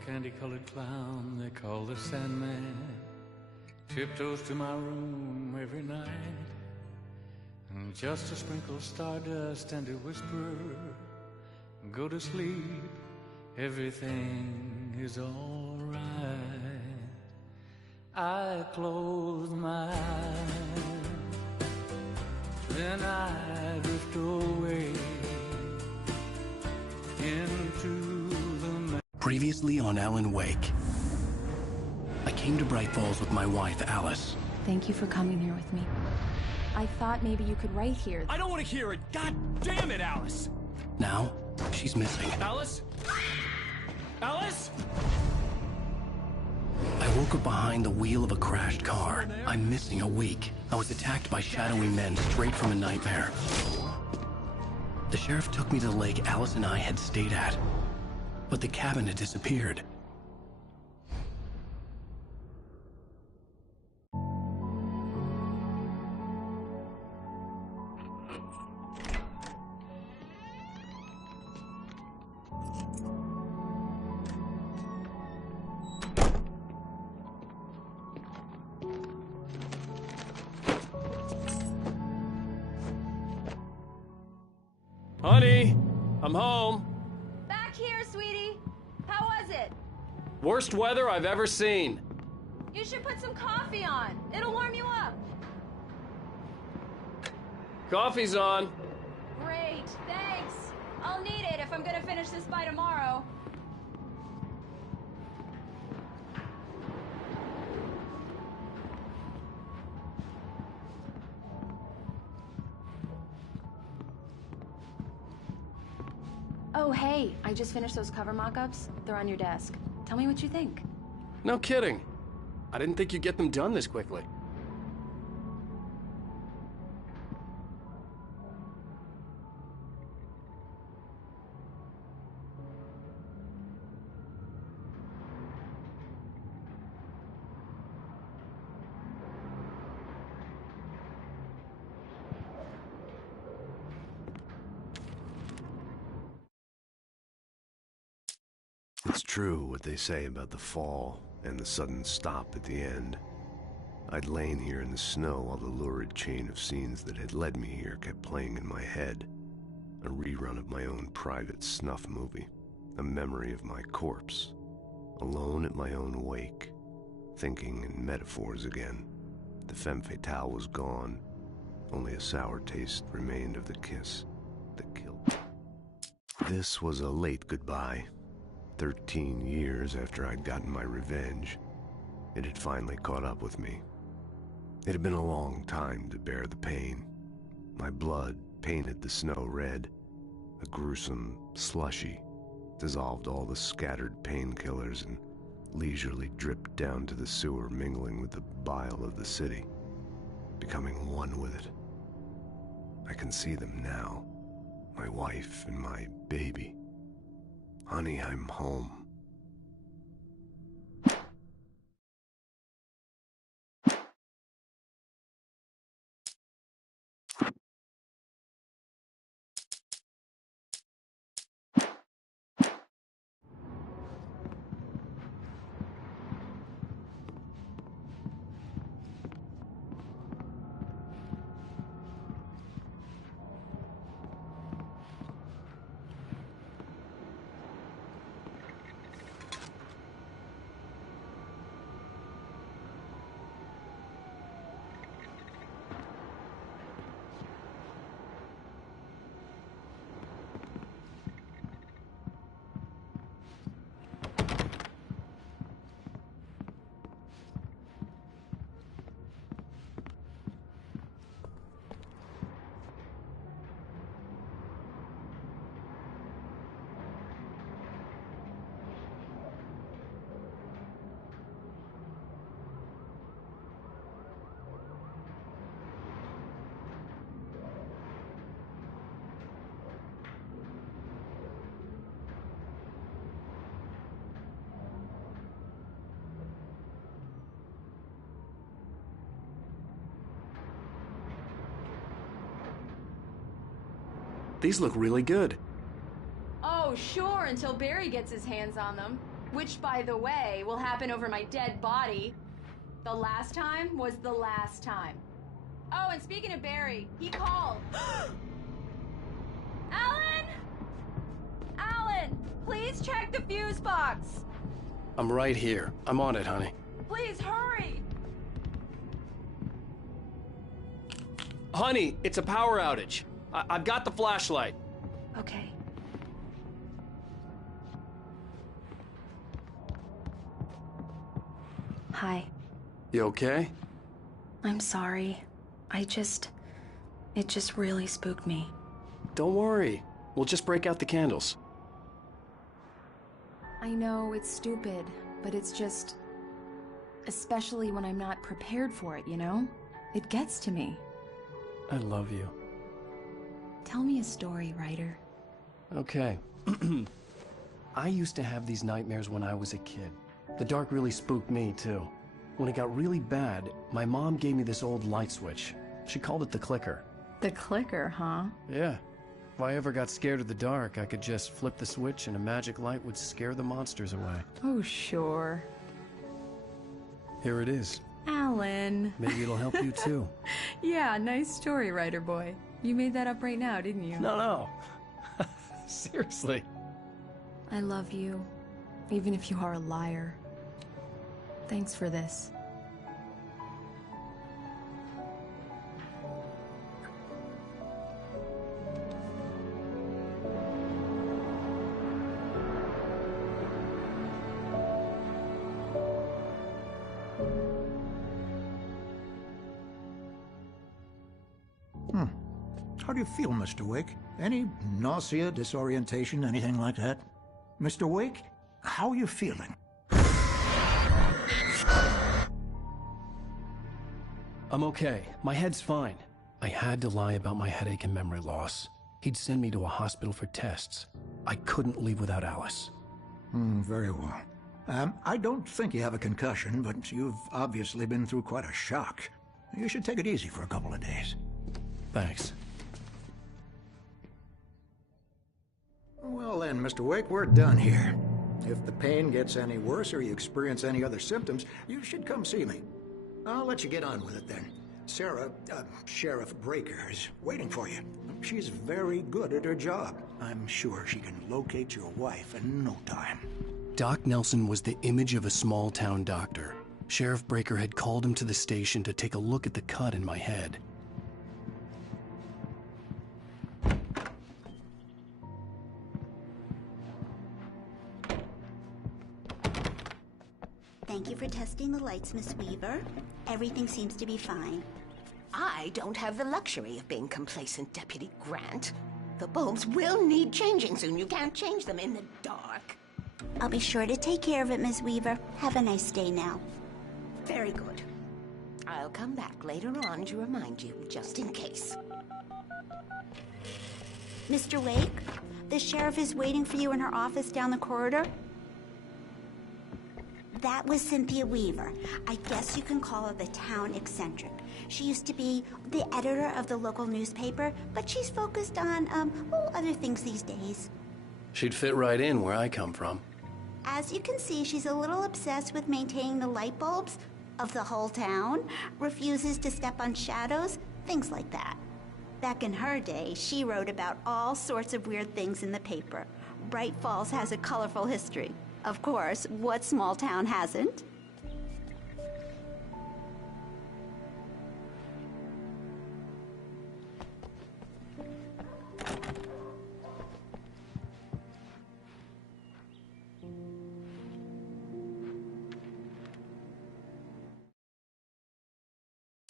Candy-colored clown they call the Sandman tiptoes to my room every night, and just a sprinkle of stardust and a whisper, go to sleep, everything is all right. I close my eyes, then I drift away into Previously on Alan Wake. I came to Bright Falls with my wife, Alice. Thank you for coming here with me. I thought maybe you could write here. I don't want to hear it! God damn it, Alice! Now, she's missing. Alice? Alice? I woke up behind the wheel of a crashed car. I'm missing a week. I was attacked by shadowy men straight from a nightmare. The sheriff took me to the lake Alice and I had stayed at. But the cabin had disappeared. Honey, I'm home. Back here, sweetie. How was it? Worst weather I've ever seen. You should put some coffee on. It'll warm you up. Coffee's on. Great, thanks. I'll need it if I'm gonna finish this by tomorrow. Oh, hey, I just finished those cover mock-ups. They're on your desk. Tell me what you think. No kidding. I didn't think you'd get them done this quickly. It's true what they say about the fall and the sudden stop at the end. I'd lain here in the snow while the lurid chain of scenes that had led me here kept playing in my head. A rerun of my own private snuff movie. A memory of my corpse. Alone at my own wake. Thinking in metaphors again. The femme fatale was gone. Only a sour taste remained of the kiss that killed. This was a late goodbye. 13 years after I'd gotten my revenge, it had finally caught up with me. It had been a long time to bear the pain. My blood painted the snow red. A gruesome slushy dissolved all the scattered painkillers and leisurely dripped down to the sewer, mingling with the bile of the city, becoming one with it. I can see them now, my wife and my baby. Honey, I'm home. These look really good. Oh, sure, until Barry gets his hands on them. Which, by the way, will happen over my dead body. The last time was the last time. Oh, and speaking of Barry, he called. Alan! Alan! Please check the fuse box! I'm right here. I'm on it, honey. Please, hurry! Honey, it's a power outage. I've got the flashlight. Okay. Hi. You okay? I'm sorry. It just really spooked me. Don't worry. We'll just break out the candles. I know it's stupid, but it's just... especially when I'm not prepared for it, you know? It gets to me. I love you. Tell me a story, writer. Okay. I used to have these nightmares when I was a kid. The dark really spooked me, too. When it got really bad, my mom gave me this old light switch. She called it the clicker. The clicker, huh? Yeah. If I ever got scared of the dark, I could just flip the switch and a magic light would scare the monsters away. Oh, sure. Here it is. Alan. Maybe it'll help you, too. Yeah, nice story, writer boy. You made that up right now, didn't you? No. Seriously. I love you, even if you are a liar. Thanks for this. How do you feel, Mr. Wake? Any nausea, disorientation, anything like that? Mr. Wake, how are you feeling? I'm okay. My head's fine. I had to lie about my headache and memory loss. He'd send me to a hospital for tests. I couldn't leave without Alice. Very well. I don't think you have a concussion, but you've obviously been through quite a shock. You should take it easy for a couple of days. Thanks. Well then, Mr. Wake, we're done here. If the pain gets any worse or you experience any other symptoms, you should come see me. I'll let you get on with it then. Sarah, Sheriff Breaker, is waiting for you. She's very good at her job. I'm sure she can locate your wife in no time. Doc Nelson was the image of a small-town doctor. Sheriff Breaker had called him to the station to take a look at the cut in my head. Thank you for testing the lights, Miss Weaver. Everything seems to be fine. I don't have the luxury of being complacent, Deputy Grant. The bulbs will need changing soon. You can't change them in the dark. I'll be sure to take care of it, Miss Weaver. Have a nice day now. Very good. I'll come back later on to remind you, just in case. Mr. Wake, the sheriff is waiting for you in her office down the corridor. That was Cynthia Weaver. I guess you can call her the town eccentric. She used to be the editor of the local newspaper, but she's focused on, other things these days. She'd fit right in where I come from. As you can see, she's a little obsessed with maintaining the light bulbs of the whole town, refuses to step on shadows, things like that. Back in her day, she wrote about all sorts of weird things in the paper. Bright Falls has a colorful history. Of course, what small town hasn't?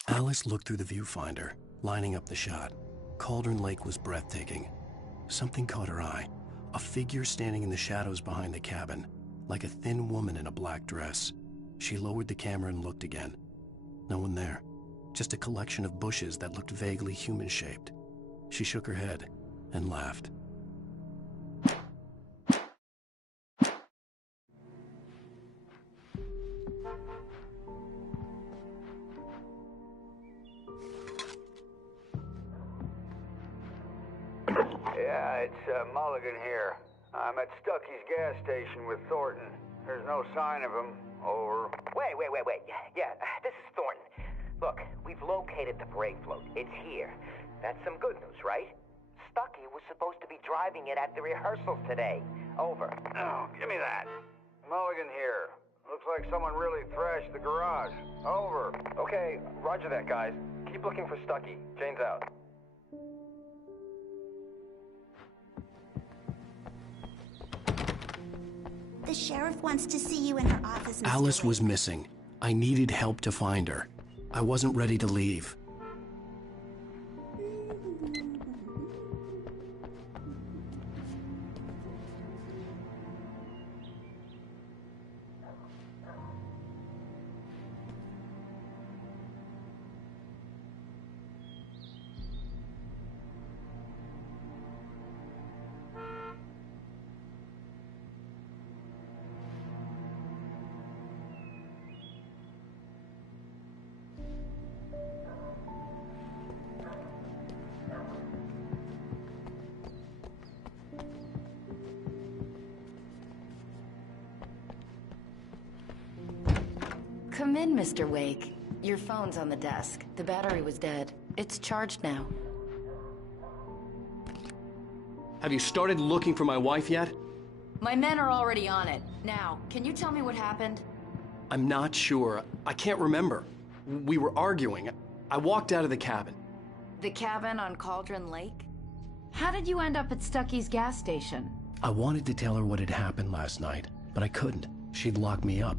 Alice looked through the viewfinder, lining up the shot. Cauldron Lake was breathtaking. Something caught her eye. A figure standing in the shadows behind the cabin, like a thin woman in a black dress. She lowered the camera and looked again. No one there. Just a collection of bushes that looked vaguely human-shaped. She shook her head and laughed. Yeah, it's Mulligan here. I'm at Stucky's gas station with Thornton. There's no sign of him. Over. Wait. Yeah, this is Thornton. Look, we've located the brake float. It's here. That's some good news, right? Stucky was supposed to be driving it at the rehearsals today. Over. Oh, give me that. Mulligan here. Looks like someone really thrashed the garage. Over. Okay, roger that, guys. Keep looking for Stucky. Jane's out. The sheriff wants to see you in her office, Mr. Alice Wake. was missing. I needed help to find her. I wasn't ready to leave. Come in, Mr. Wake. Your phone's on the desk. The battery was dead. It's charged now. Have you started looking for my wife yet? My men are already on it. Now, can you tell me what happened? I'm not sure. I can't remember. We were arguing. I walked out of the cabin. The cabin on Cauldron Lake? How did you end up at Stucky's gas station? I wanted to tell her what had happened last night, but I couldn't. She'd lock me up.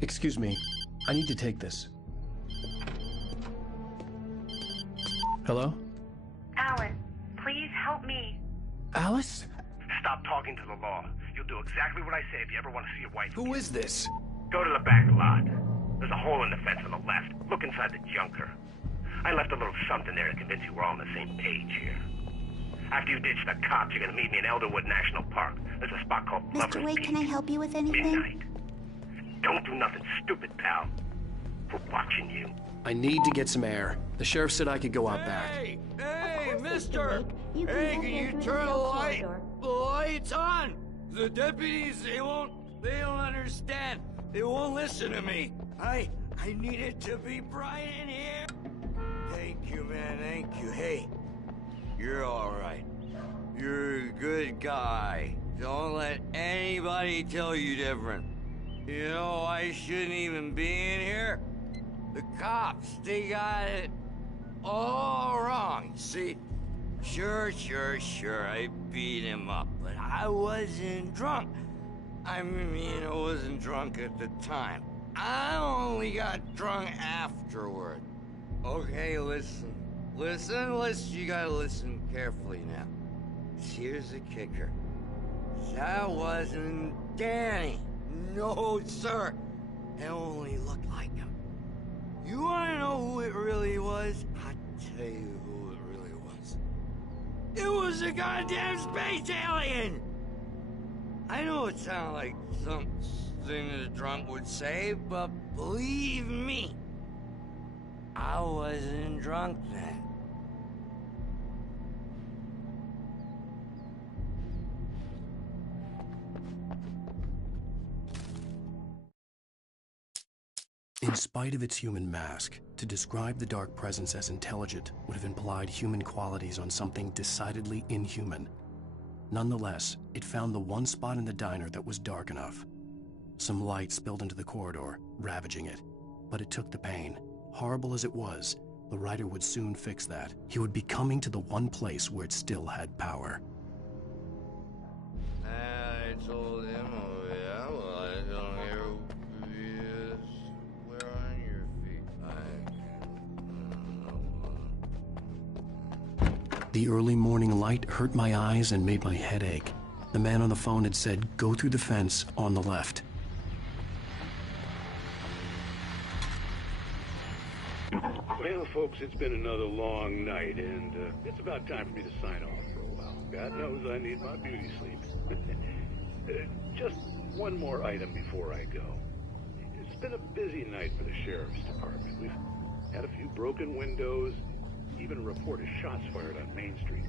Excuse me. I need to take this. Hello? Alan, please help me. Alice? Stop talking to the law. You'll do exactly what I say if you ever want to see your wife. Who is this? Go to the back lot. There's a hole in the fence on the left. Look inside the junker. I left a little something there to convince you we're all on the same page here. After you ditch the cops, you're gonna meet me in Elderwood National Park. There's a spot called Lover's Mr. Wade, Peak. can I help you with anything? Midnight. Don't do nothing stupid, pal. We're watching you. I need to get some air. The sheriff said I could go out back. Hey, mister! You can Hey, go can you through the turn the corridor. lights on? The deputies, they don't understand. They won't listen to me. I need it to be bright in here. Thank you, man, thank you. Hey, you're all right. You're a good guy. Don't let anybody tell you different. You know, I shouldn't even be in here. The cops, they got it all wrong. See, sure, I beat him up, but I wasn't drunk. I mean, I wasn't drunk at the time. I only got drunk afterward. Okay, listen, you gotta listen carefully now. Here's the kicker. That wasn't Danny. No, sir. It only looked like him. You wanna know who it really was? I'll tell you who it really was. It was a goddamn space alien! I know it sounds like something a drunk would say, but believe me, I wasn't drunk then. In spite of its human mask, to describe the dark presence as intelligent would have implied human qualities on something decidedly inhuman. Nonetheless, it found the one spot in the diner that was dark enough. Some light spilled into the corridor, ravaging it. But it took the pain. Horrible as it was, the writer would soon fix that. He would be coming to the one place where it still had power. I told him, oh yeah, well, I don't hear where on your feet. The early morning light hurt my eyes and made my head ache. The man on the phone had said, go through the fence on the left. Well, folks, it's been another long night, and it's about time for me to sign off for a while. God knows I need my beauty sleep. Just one more item before I go. It's been a busy night for the Sheriff's Department. We've had a few broken windows, even a report of shots fired on Main Street.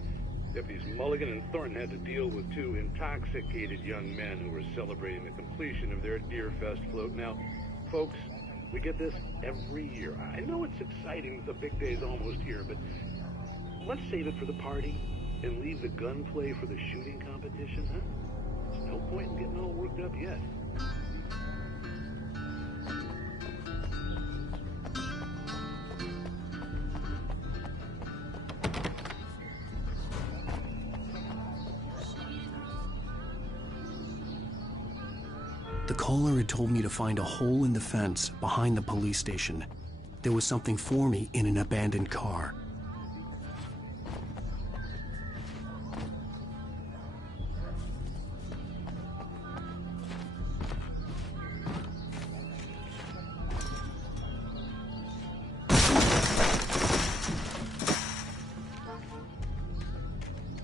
Deputies Mulligan and Thornton had to deal with two intoxicated young men who were celebrating the completion of their Deerfest float. Now, folks, we get this every year. I know it's exciting that the big day's almost here, but let's save it for the party and leave the gunplay for the shooting competition, huh? There's no point in getting all worked up yet. The caller had told me to find a hole in the fence behind the police station. There was something for me in an abandoned car.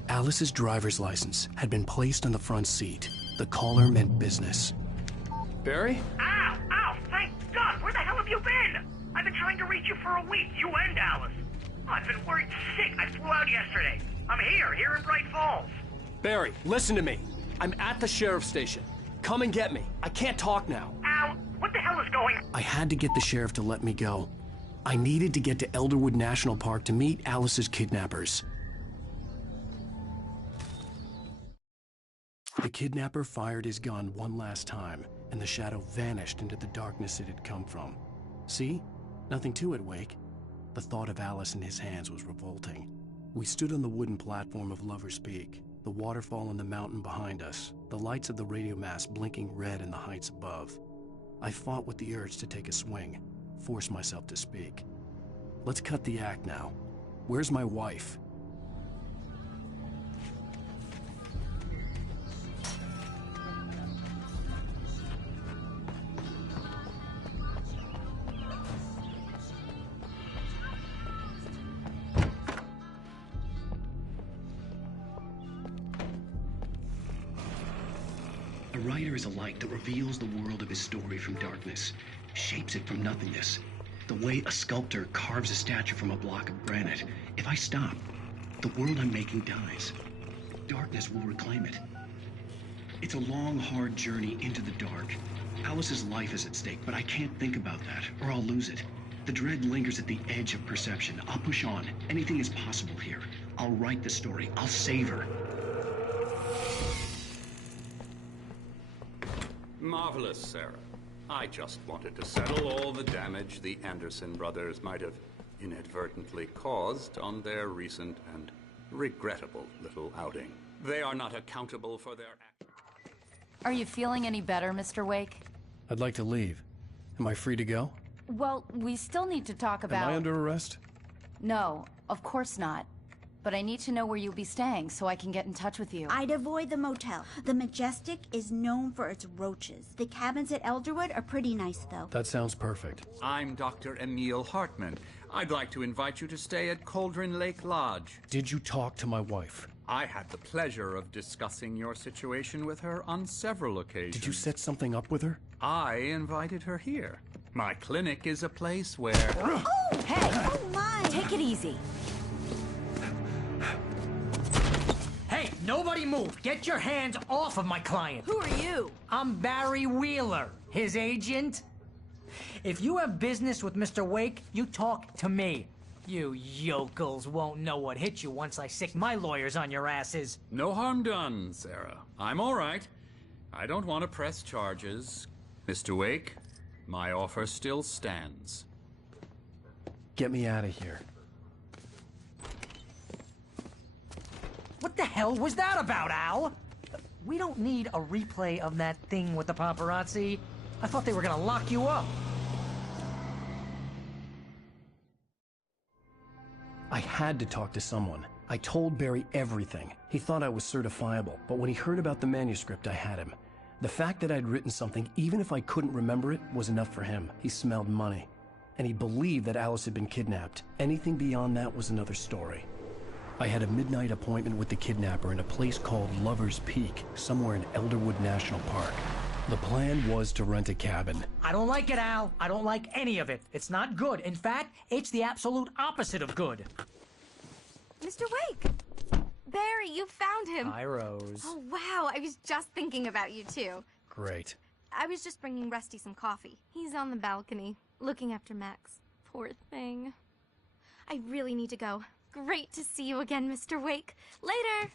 Alice's driver's license had been placed on the front seat. The caller meant business. Barry? Ow! Ow! Thank God! Where the hell have you been? I've been trying to reach you for a week, you and Alice. Oh, I've been worried sick. I flew out yesterday. I'm here in Bright Falls. Barry, listen to me. I'm at the sheriff's station. Come and get me. I can't talk now. Al, what the hell is going on? I had to get the sheriff to let me go. I needed to get to Elderwood National Park to meet Alice's kidnappers. The kidnapper fired his gun one last time, and the shadow vanished into the darkness it had come from. See? Nothing to it, Wake. The thought of Alice in his hands was revolting. We stood on the wooden platform of Lover's Peak, the waterfall on the mountain behind us, the lights of the radio mast blinking red in the heights above. I fought with the urge to take a swing, force myself to speak. Let's cut the act now. Where's my wife? A writer is a light that reveals the world of his story from darkness, shapes it from nothingness. The way a sculptor carves a statue from a block of granite. If I stop, the world I'm making dies. Darkness will reclaim it. It's a long, hard journey into the dark. Alice's life is at stake, but I can't think about that, or I'll lose it. The dread lingers at the edge of perception. I'll push on. Anything is possible here. I'll write the story. I'll save her. Marvelous, Sarah. I just wanted to settle all the damage the Anderson brothers might have inadvertently caused on their recent and regrettable little outing. They are not accountable for their actions. Are you feeling any better, Mr. Wake? I'd like to leave. Am I free to go? Well, we still need to talk about... Am I under arrest? No, of course not. But I need to know where you'll be staying so I can get in touch with you. I'd avoid the motel. The Majestic is known for its roaches. The cabins at Elderwood are pretty nice, though. That sounds perfect. I'm Dr. Emil Hartman. I'd like to invite you to stay at Cauldron Lake Lodge. Did you talk to my wife? I had the pleasure of discussing your situation with her on several occasions. Did you set something up with her? I invited her here. My clinic is a place where... Oh, hey! Oh, my! Take it easy. Hey, nobody move! Get your hands off of my client! Who are you? I'm Barry Wheeler, his agent. If you have business with Mr. Wake, you talk to me. You yokels won't know what hit you once I sick my lawyers on your asses. No harm done, Sarah. I'm all right. I don't want to press charges. Mr. Wake, my offer still stands. Get me out of here. What the hell was that about, Al? We don't need a replay of that thing with the paparazzi. I thought they were gonna lock you up. I had to talk to someone. I told Barry everything. He thought I was certifiable, but when he heard about the manuscript, I had him. The fact that I'd written something, even if I couldn't remember it, was enough for him. He smelled money. And he believed that Alice had been kidnapped. Anything beyond that was another story. I had a midnight appointment with the kidnapper in a place called Lover's Peak, somewhere in Elderwood National Park. The plan was to rent a cabin. I don't like it, Al. I don't like any of it. It's not good. In fact, it's the absolute opposite of good. Mr. Wake! Barry, you found him! Hi, Rose. Oh, wow. I was just thinking about you, too. Great. I was just bringing Rusty some coffee. He's on the balcony, looking after Max. Poor thing. I really need to go. Great to see you again, Mr. Wake. Later!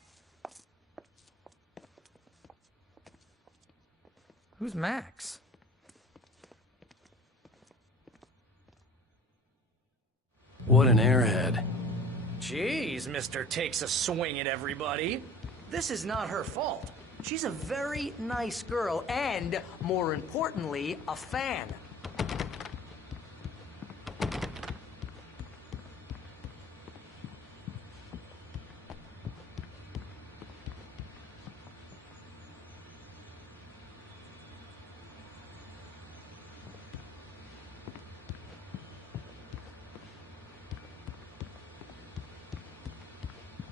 Who's Max? What an airhead. Jeez, Mr. Takes a swing at everybody. This is not her fault. She's a very nice girl and, more importantly, a fan.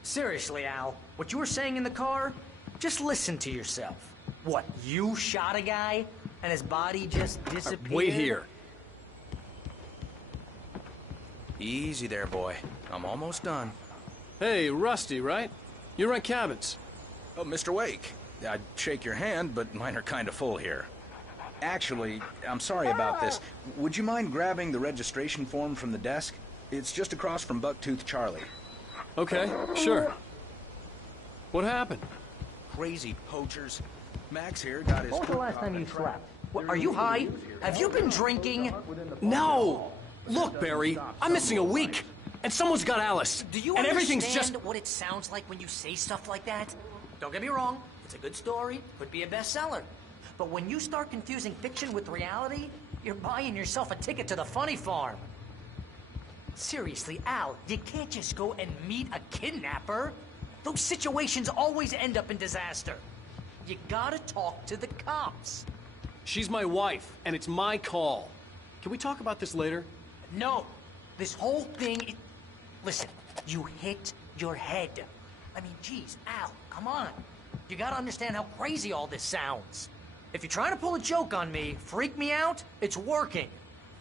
Seriously, Al, what you were saying in the car, just listen to yourself. What, you shot a guy and his body just disappeared? Wait here. Easy there, boy. I'm almost done. Hey, Rusty, right? You rent cabins. Oh, Mr. Wake. I'd shake your hand, but mine are kind of full here. Actually, I'm sorry about this. Would you mind grabbing the registration form from the desk? It's just across from Bucktooth Charlie. Okay, sure. What happened? Crazy poachers. Max here got his... When was the last time you slept? What, are you high? Have you been drinking? No! Look, Barry, I'm missing a week, and someone's got Alice. Do you and understand everything's just... what it sounds like when you say stuff like that? Don't get me wrong, it's a good story, could be a bestseller. But when you start confusing fiction with reality, you're buying yourself a ticket to the funny farm. Seriously, Al, you can't just go and meet a kidnapper. Those situations always end up in disaster. You gotta talk to the cops. She's my wife, and it's my call. Can we talk about this later? No. This whole thing... Listen, you hit your head. I mean, geez, Al, come on. You gotta understand how crazy all this sounds. If you're trying to pull a joke on me, freak me out, it's working.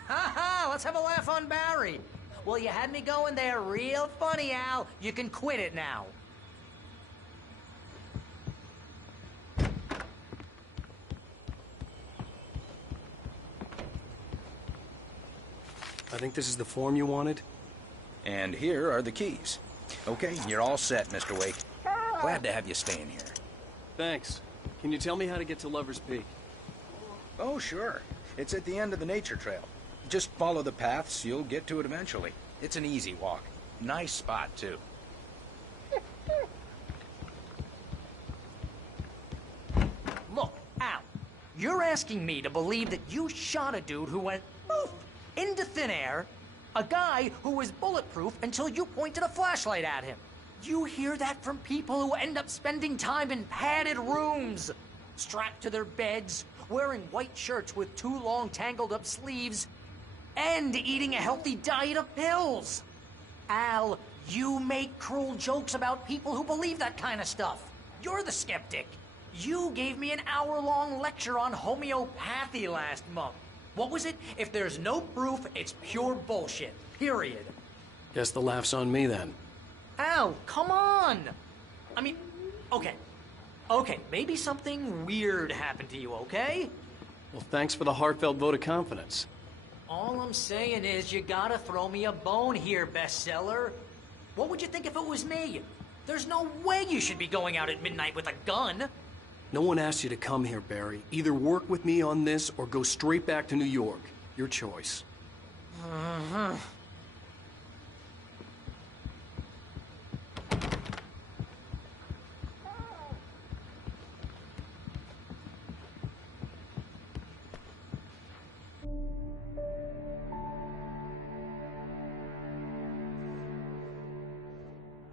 Ha ha, let's have a laugh on Barry. Well, you had me going there real funny, Al. You can quit it now. I think this is the form you wanted. And here are the keys. Okay, you're all set, Mr. Wake. Glad to have you staying here. Thanks. Can you tell me how to get to Lover's Peak? Oh, sure. It's at the end of the nature trail. Just follow the paths, you'll get to it eventually. It's an easy walk. Nice spot, too. Look, Al, you're asking me to believe that you shot a dude who went poof into thin air, a guy who was bulletproof until you pointed a flashlight at him. You hear that from people who end up spending time in padded rooms, strapped to their beds, wearing white shirts with too long tangled up sleeves, and eating a healthy diet of pills. Al, you make cruel jokes about people who believe that kind of stuff. You're the skeptic. You gave me an hour-long lecture on homeopathy last month. What was it? If there's no proof, it's pure bullshit. Period. Guess the laugh's on me then. Al, come on! I mean, okay. Okay, maybe something weird happened to you, okay? Well, thanks for the heartfelt vote of confidence. All I'm saying is you gotta throw me a bone here, bestseller. What would you think if it was me? There's no way you should be going out at midnight with a gun. No one asked you to come here, Barry. Either work with me on this or go straight back to New York. Your choice. Uh-huh.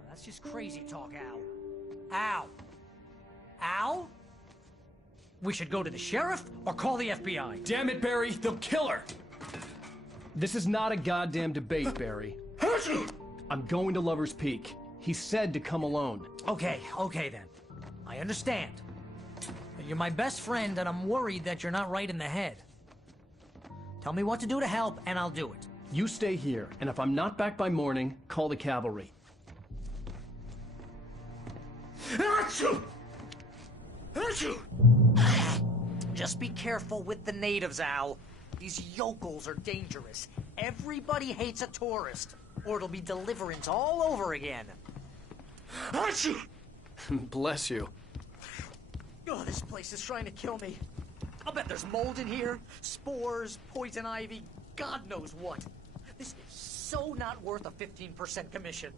That's just crazy talk, Al. Al! Al? We should go to the sheriff or call the FBI. Damn it, Barry! They'll kill her! This is not a goddamn debate, Barry. I'm going to Lover's Peak. He said to come alone. Okay then. I understand. But you're my best friend and I'm worried that you're not right in the head. Tell me what to do to help and I'll do it. You stay here, and if I'm not back by morning, call the cavalry. Just be careful with the natives, Al. These yokels are dangerous. Everybody hates a tourist, or it'll be Deliverance all over again. Bless you. Oh, this place is trying to kill me. I'll bet there's mold in here, spores, poison ivy, God knows what. This is so not worth a 15% commission.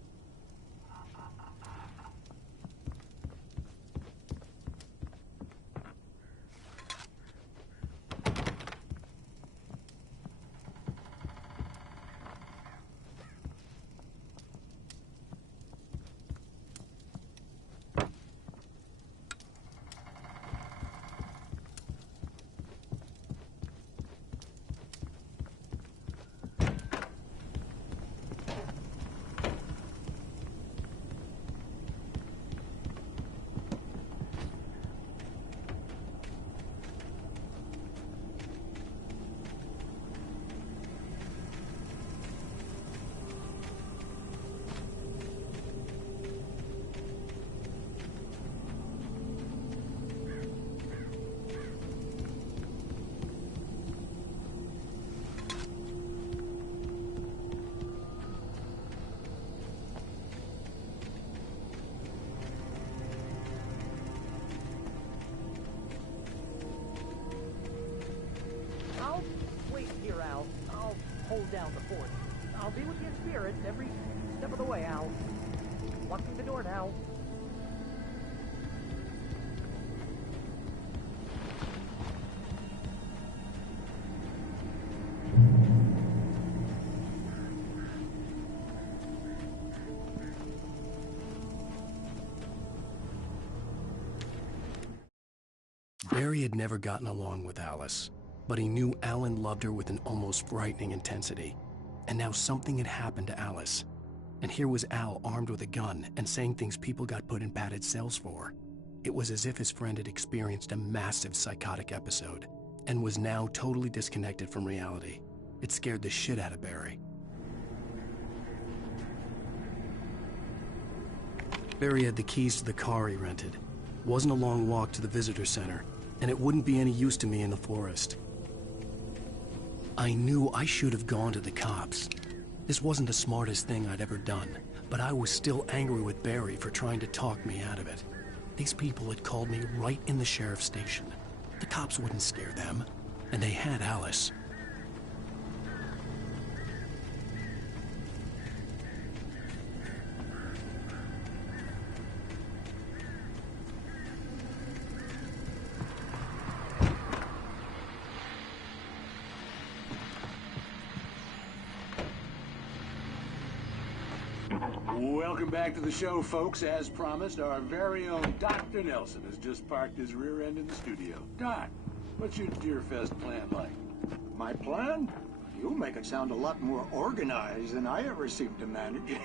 I'll wait here, Al. I'll hold down the fort. I'll be with you in spirit every step of the way, Al. Walk through the door now. Barry had never gotten along with Alice, but he knew Alan loved her with an almost frightening intensity. And now something had happened to Alice. And here was Al armed with a gun and saying things people got put in padded cells for. It was as if his friend had experienced a massive psychotic episode and was now totally disconnected from reality. It scared the shit out of Barry. Barry had the keys to the car he rented. Wasn't a long walk to the visitor center, and it wouldn't be any use to me in the forest. I knew I should have gone to the cops. This wasn't the smartest thing I'd ever done, but I was still angry with Barry for trying to talk me out of it. These people had called me right in the sheriff's station. The cops wouldn't scare them, and they had Alice. Welcome back to the show, folks. As promised, our very own Dr. Nelson has just parked his rear end in the studio. Doc, what's your Deerfest plan like? My plan? You make it sound a lot more organized than I ever seem to manage.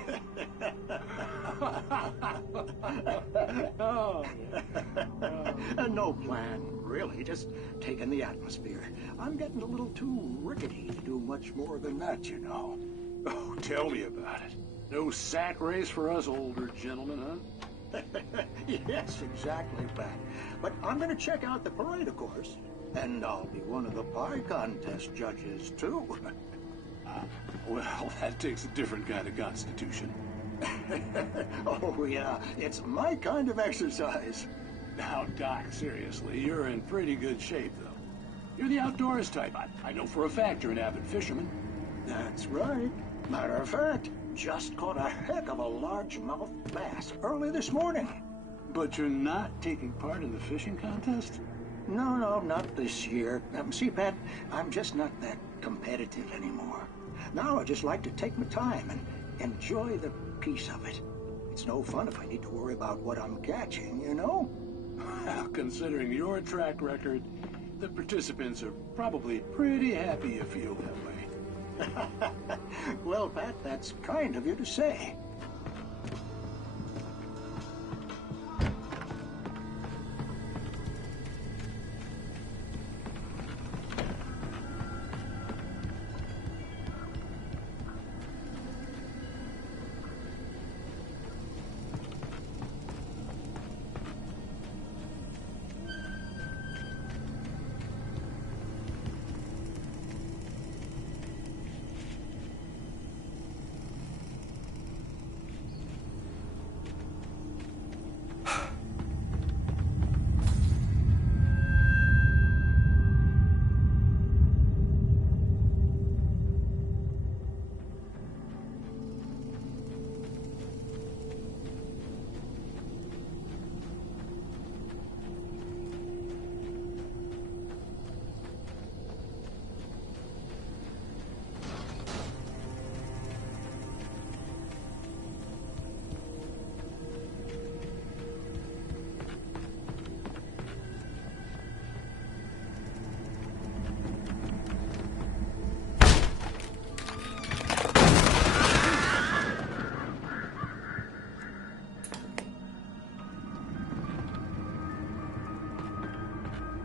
No plan, really. Just taking the atmosphere. I'm getting a little too rickety to do much more than that, you know. Oh, tell me about it. No sack race for us older gentlemen, huh? Yes, exactly, Pat. But I'm going to check out the parade, of course. And I'll be one of the pie contest judges, too. Well, that takes a different kind of constitution. Oh, yeah. It's my kind of exercise. Now, Doc, seriously, you're in pretty good shape, though. You're the outdoors type. I know for a fact you're an avid fisherman. That's right. Matter of fact, just caught a heck of a largemouth bass early this morning. But you're not taking part in the fishing contest? No, not this year. See, Pat, I'm just not that competitive anymore. Now I just like to take my time and enjoy the peace of it. It's no fun if I need to worry about what I'm catching, you know? Well, considering your track record, the participants are probably pretty happy you feel that way. Well, Pat, that's kind of you to say.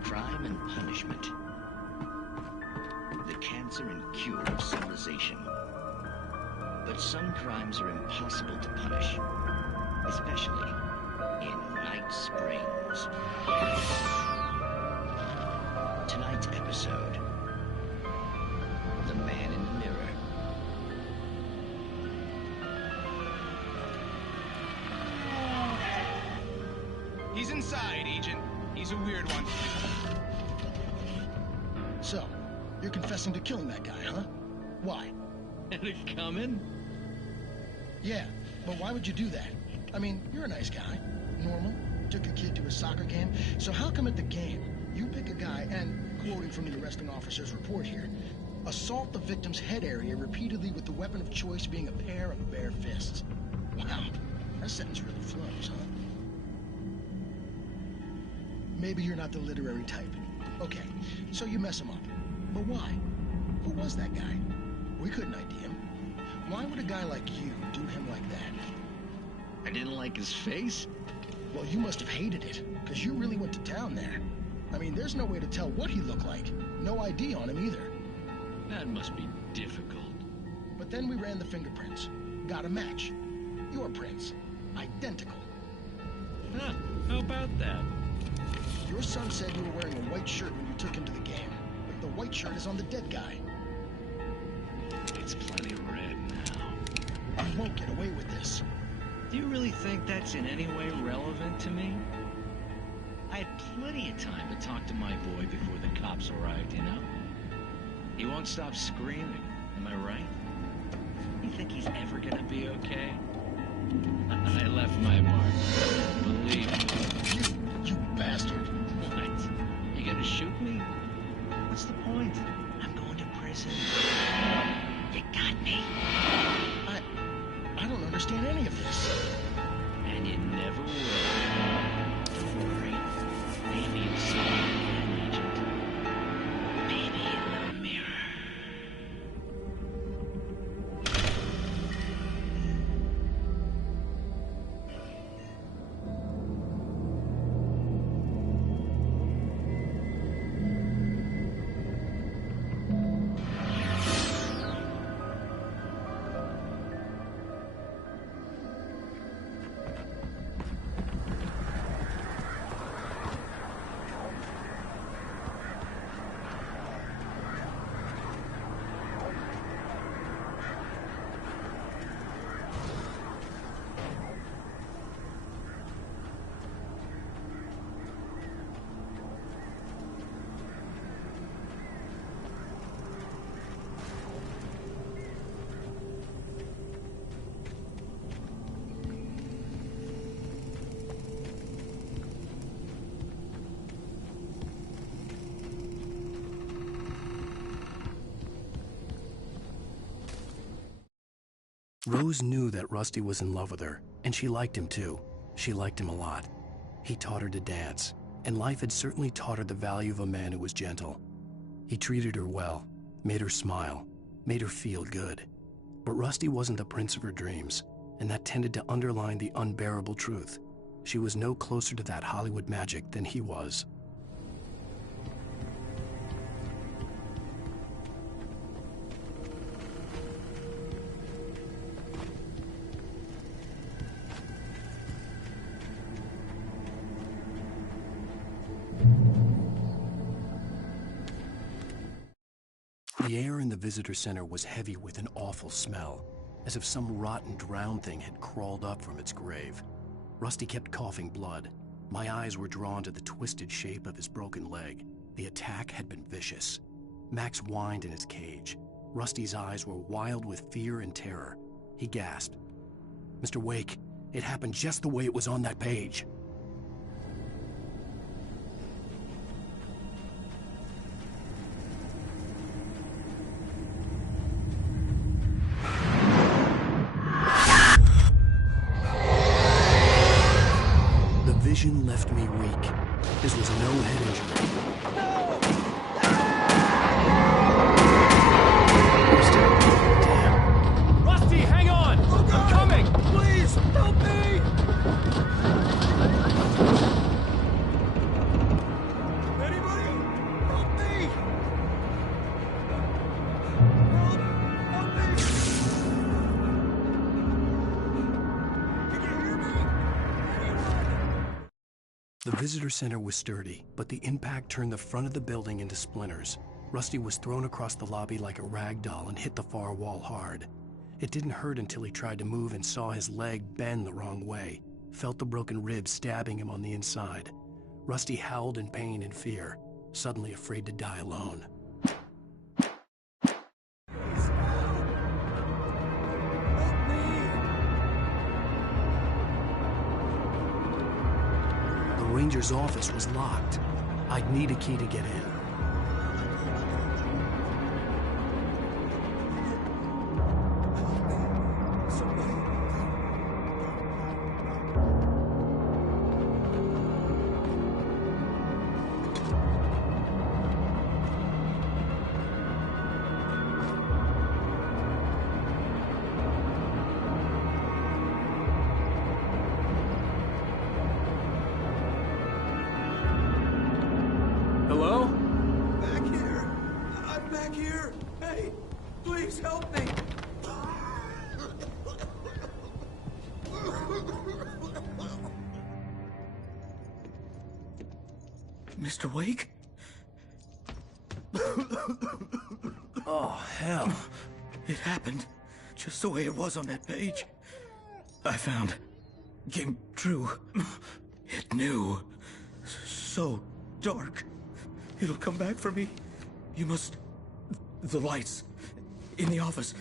Crime and punishment. The cancer and cure of civilization. But some crimes are impossible to punish, especially in Night Springs. Tonight's episode, The Man in the Mirror. He's inside, Agent. He's a weird one. So, you're confessing to killing that guy, huh? Why? Had it coming? Yeah, but why would you do that? I mean, you're a nice guy. Normal. Took your kid to a soccer game. So how come at the game, you pick a guy and, quoting from the arresting officer's report here, assault the victim's head area repeatedly with the weapon of choice being a pair of bare fists? Wow, that sentence really flows, huh? maybe you're not the literary type. Okay, so you mess him up. But why? Who was that guy? We couldn't ID him. Why would a guy like you do him like that? I didn't like his face? Well, you must have hated it, because you really went to town there. I mean, there's no way to tell what he looked like. No ID on him either. That must be difficult. But then we ran the fingerprints. Got a match. Your prints. Identical. Huh, how about that? Your son said you were wearing a white shirt when you took him to the game. But the white shirt is on the dead guy. It's plenty red now. You won't get away with this. Do you really think that's in any way relevant to me? I had plenty of time to talk to my boy before the cops arrived, you know? He won't stop screaming, am I right? You think he's ever gonna be okay? I left my mark. Believe me. You bastard. What? You gonna shoot me? What's the point? I'm going to prison. You got me. I don't understand any of this. And you never will. Don't worry. Maybe you'll see me again, Agent. Maybe in the mirror. Rose knew that Rusty was in love with her, and she liked him too. She liked him a lot. He taught her to dance, and life had certainly taught her the value of a man who was gentle. He treated her well, made her smile, made her feel good. But Rusty wasn't the prince of her dreams, and that tended to underline the unbearable truth. She was no closer to that Hollywood magic than he was. The air in the visitor center was heavy with an awful smell, as if some rotten drowned thing had crawled up from its grave. Rusty kept coughing blood. My eyes were drawn to the twisted shape of his broken leg. The attack had been vicious. Max whined in his cage. Rusty's eyes were wild with fear and terror. He gasped. "Mr. Wake, it happened just the way it was on that page." Vision left me weak. This was no head injury. Damn. Rusty, hang on! I'm coming! Please, help me! Anybody? Help me! Help me! Can you hear me? The visitor center was sturdy, but the impact turned the front of the building into splinters. Rusty was thrown across the lobby like a rag doll and hit the far wall hard. It didn't hurt until he tried to move and saw his leg bend the wrong way, felt the broken rib stabbing him on the inside. Rusty howled in pain and fear, suddenly afraid to die alone. The ranger's office was locked. I'd need a key to get in. Hello? Back here. I'm back here. Hey, please help me. Mr. Wake? Oh, hell. It happened just the way it was on that page. I found. Came true. It knew. So dark. It'll come back for me. You must... The lights. In the office.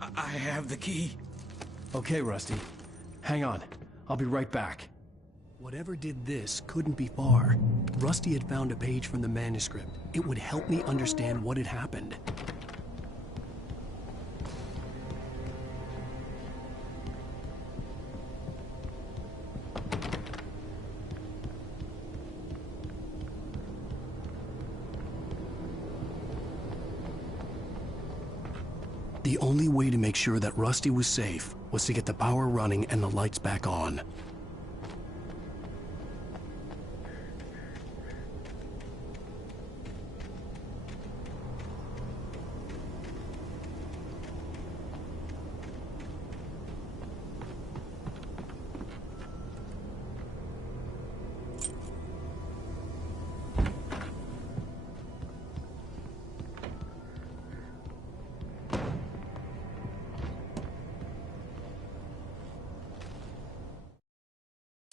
I have the key. Okay, Rusty. Hang on. I'll be right back. Whatever did this couldn't be far. Rusty had found a page from the manuscript. It would help me understand what had happened. The only way to make sure that Rusty was safe was to get the power running and the lights back on.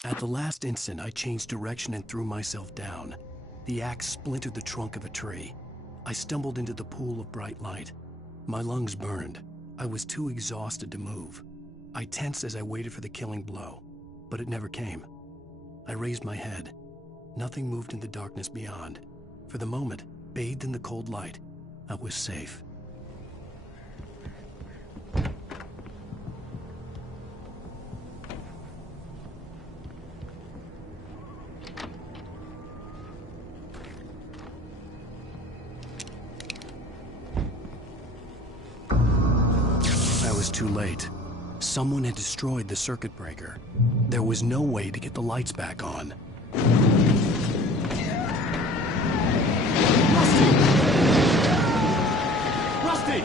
At the last instant, I changed direction and threw myself down. The axe splintered the trunk of a tree. I stumbled into the pool of bright light. My lungs burned. I was too exhausted to move. I tensed as I waited for the killing blow, but it never came. I raised my head. Nothing moved in the darkness beyond. For the moment, bathed in the cold light, I was safe. Too late. Someone had destroyed the circuit breaker. There was no way to get the lights back on. Rusty!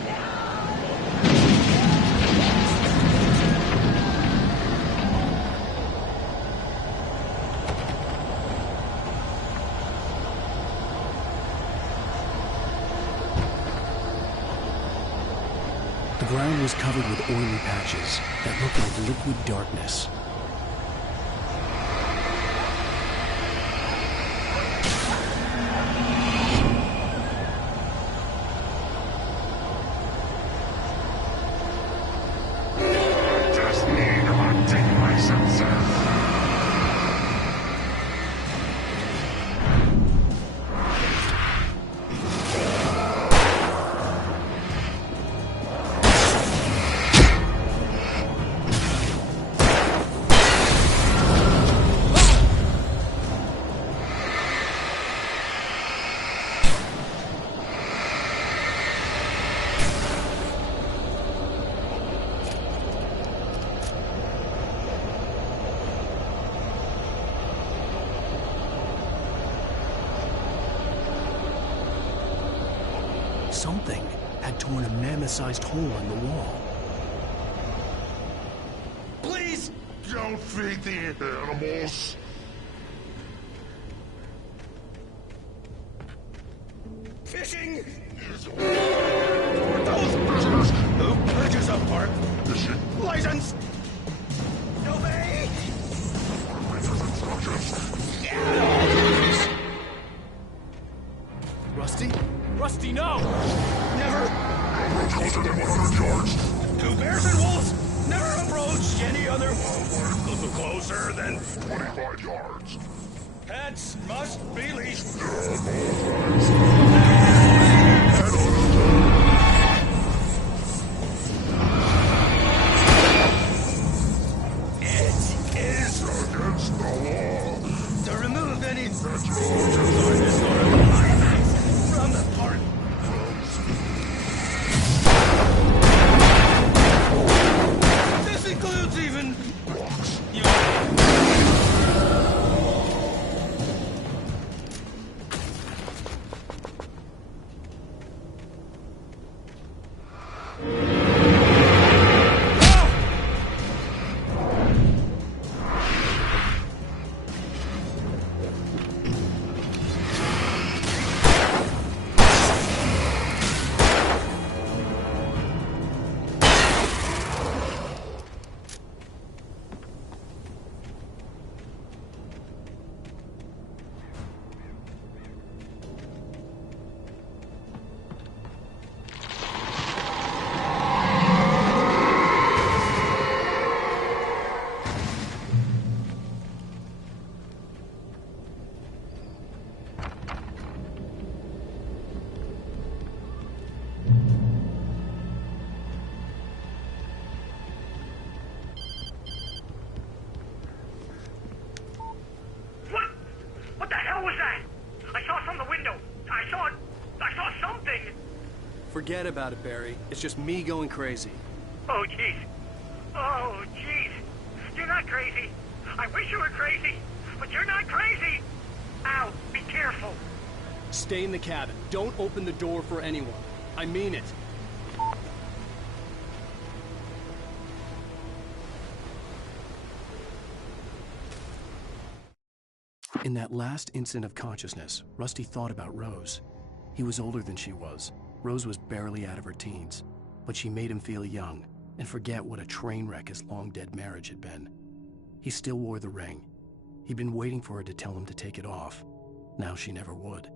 The ground was covered with oily patches that looked like liquid darkness. Just need to take my senses. Something had torn a mammoth-sized hole in the wall. Please don't feed the animals. Fishing! For those prisoners who purchase a park license! Obey! Rusty? Rusty, no! Never! Closer than 100 yards. To bears and wolves, never approach any other closer than 25 yards. Pets must be leashed. It is against the law to remove any soldiers from the park. This includes even Forget about it, Barry. It's just me going crazy. Oh, jeez. Oh, jeez. You're not crazy. I wish you were crazy, but you're not crazy. Al, be careful. Stay in the cabin. Don't open the door for anyone. I mean it. In that last instant of consciousness, Rusty thought about Rose. He was older than she was. Rose was barely out of her teens, but she made him feel young and forget what a train wreck his long-dead marriage had been. He still wore the ring. He'd been waiting for her to tell him to take it off. Now she never would.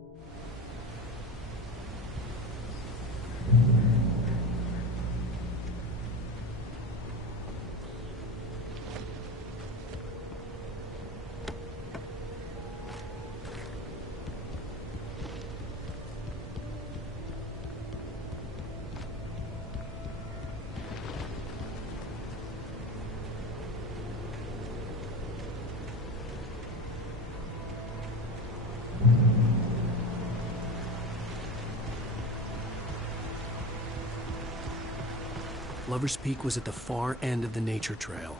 Lover's Peak was at the far end of the nature trail.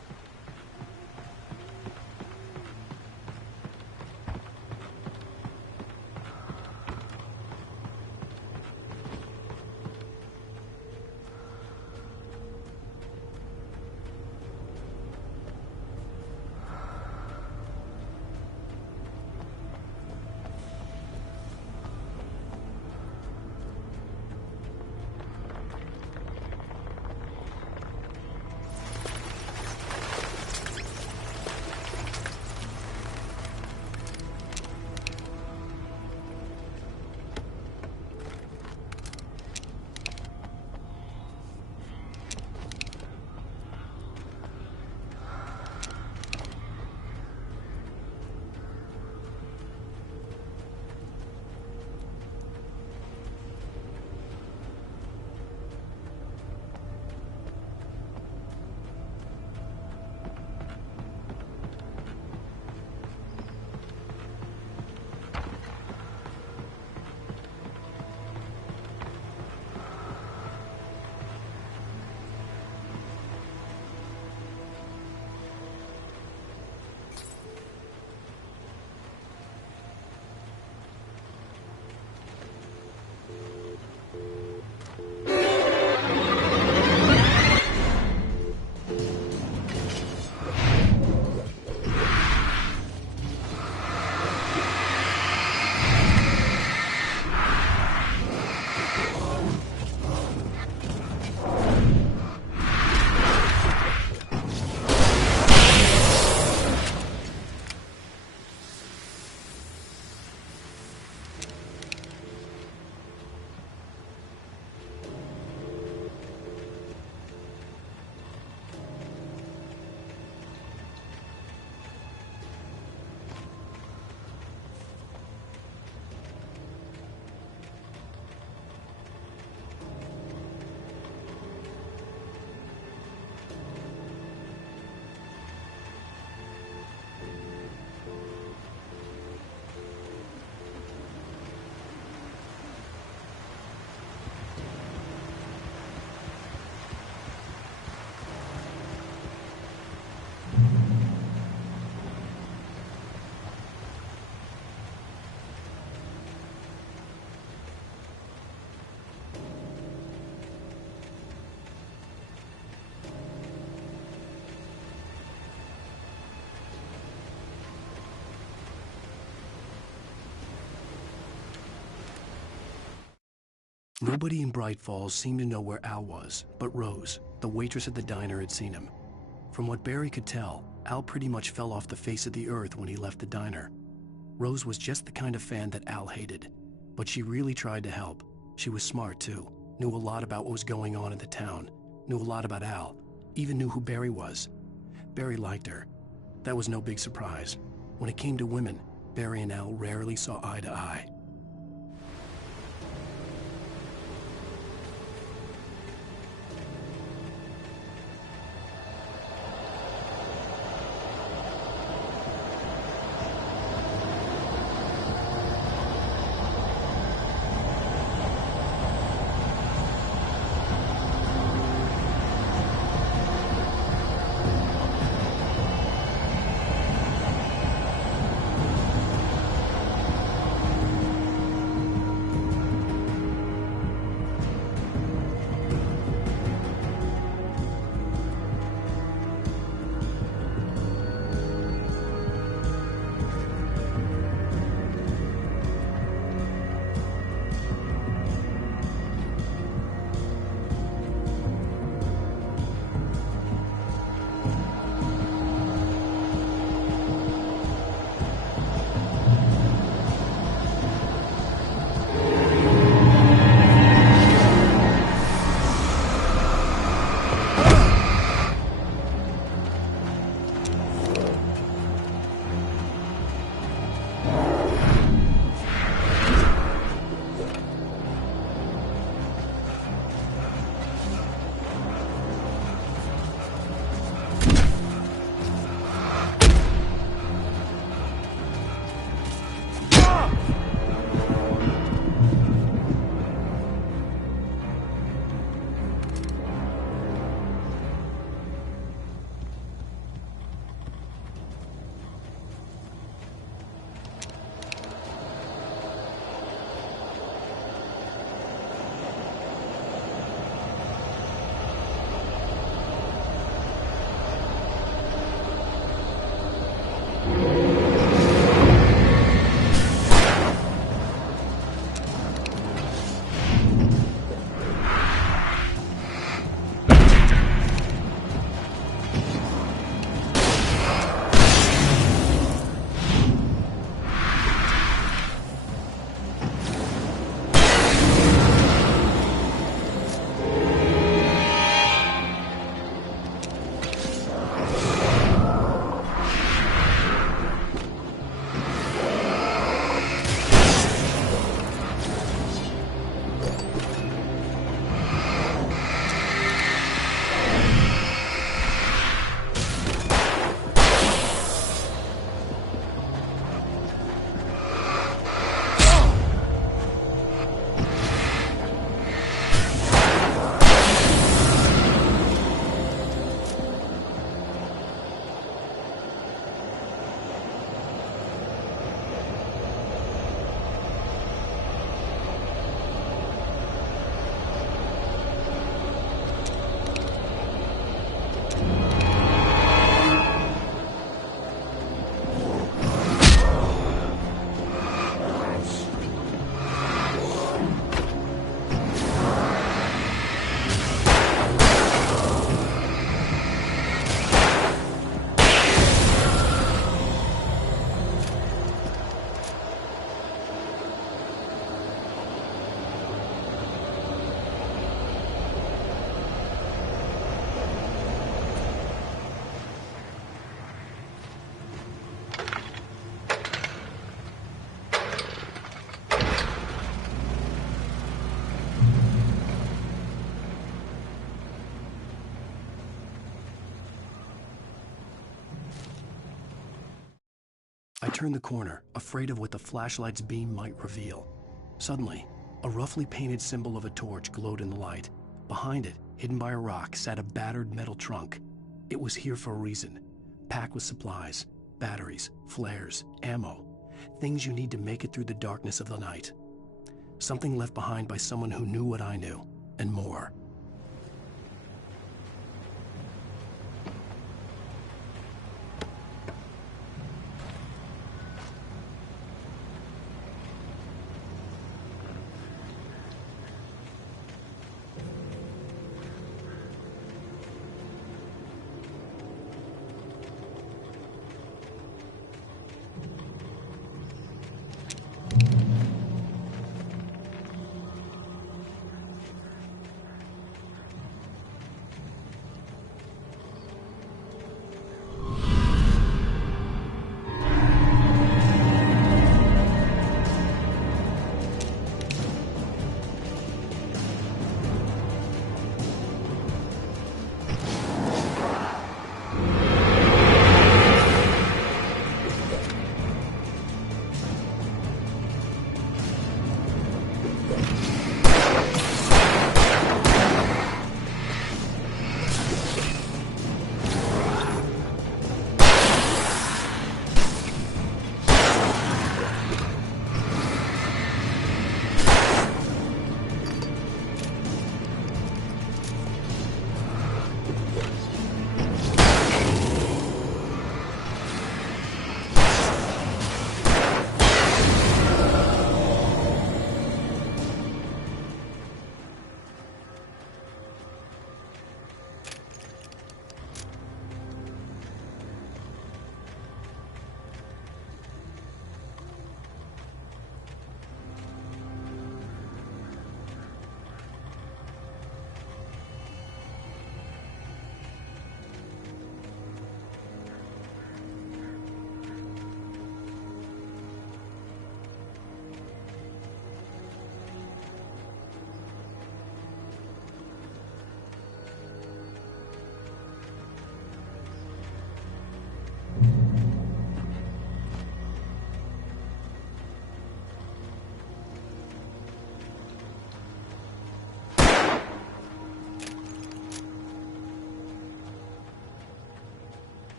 Nobody in Bright Falls seemed to know where Al was, but Rose, the waitress at the diner, had seen him. From what Barry could tell, Al pretty much fell off the face of the earth when he left the diner. Rose was just the kind of fan that Al hated, but she really tried to help. She was smart too, knew a lot about what was going on in the town, knew a lot about Al, even knew who Barry was. Barry liked her. That was no big surprise. When it came to women, Barry and Al rarely saw eye to eye. turned the corner, afraid of what the flashlight's beam might reveal. Suddenly, a roughly painted symbol of a torch glowed in the light. Behind it, hidden by a rock, sat a battered metal trunk. It was here for a reason, packed with supplies, batteries, flares, ammo, things you need to make it through the darkness of the night. Something left behind by someone who knew what I knew, and more.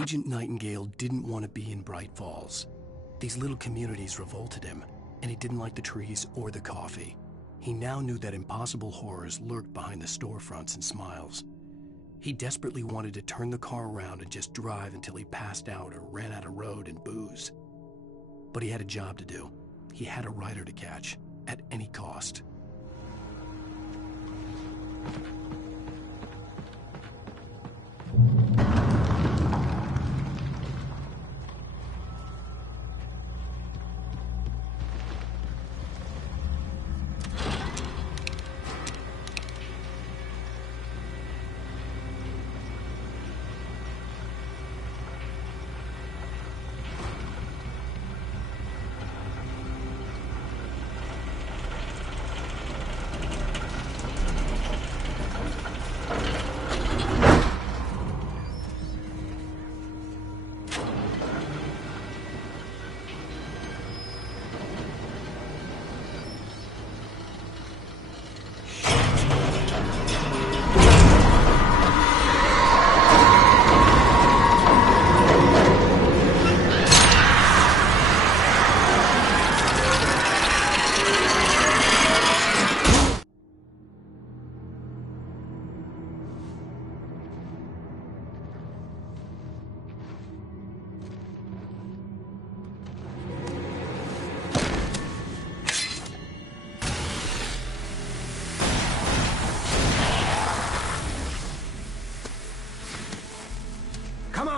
Agent Nightingale didn't want to be in Bright Falls. These little communities revolted him, and he didn't like the trees or the coffee. He now knew that impossible horrors lurked behind the storefronts and smiles. He desperately wanted to turn the car around and just drive until he passed out or ran out of road and booze. But he had a job to do. He had a rider to catch, at any cost.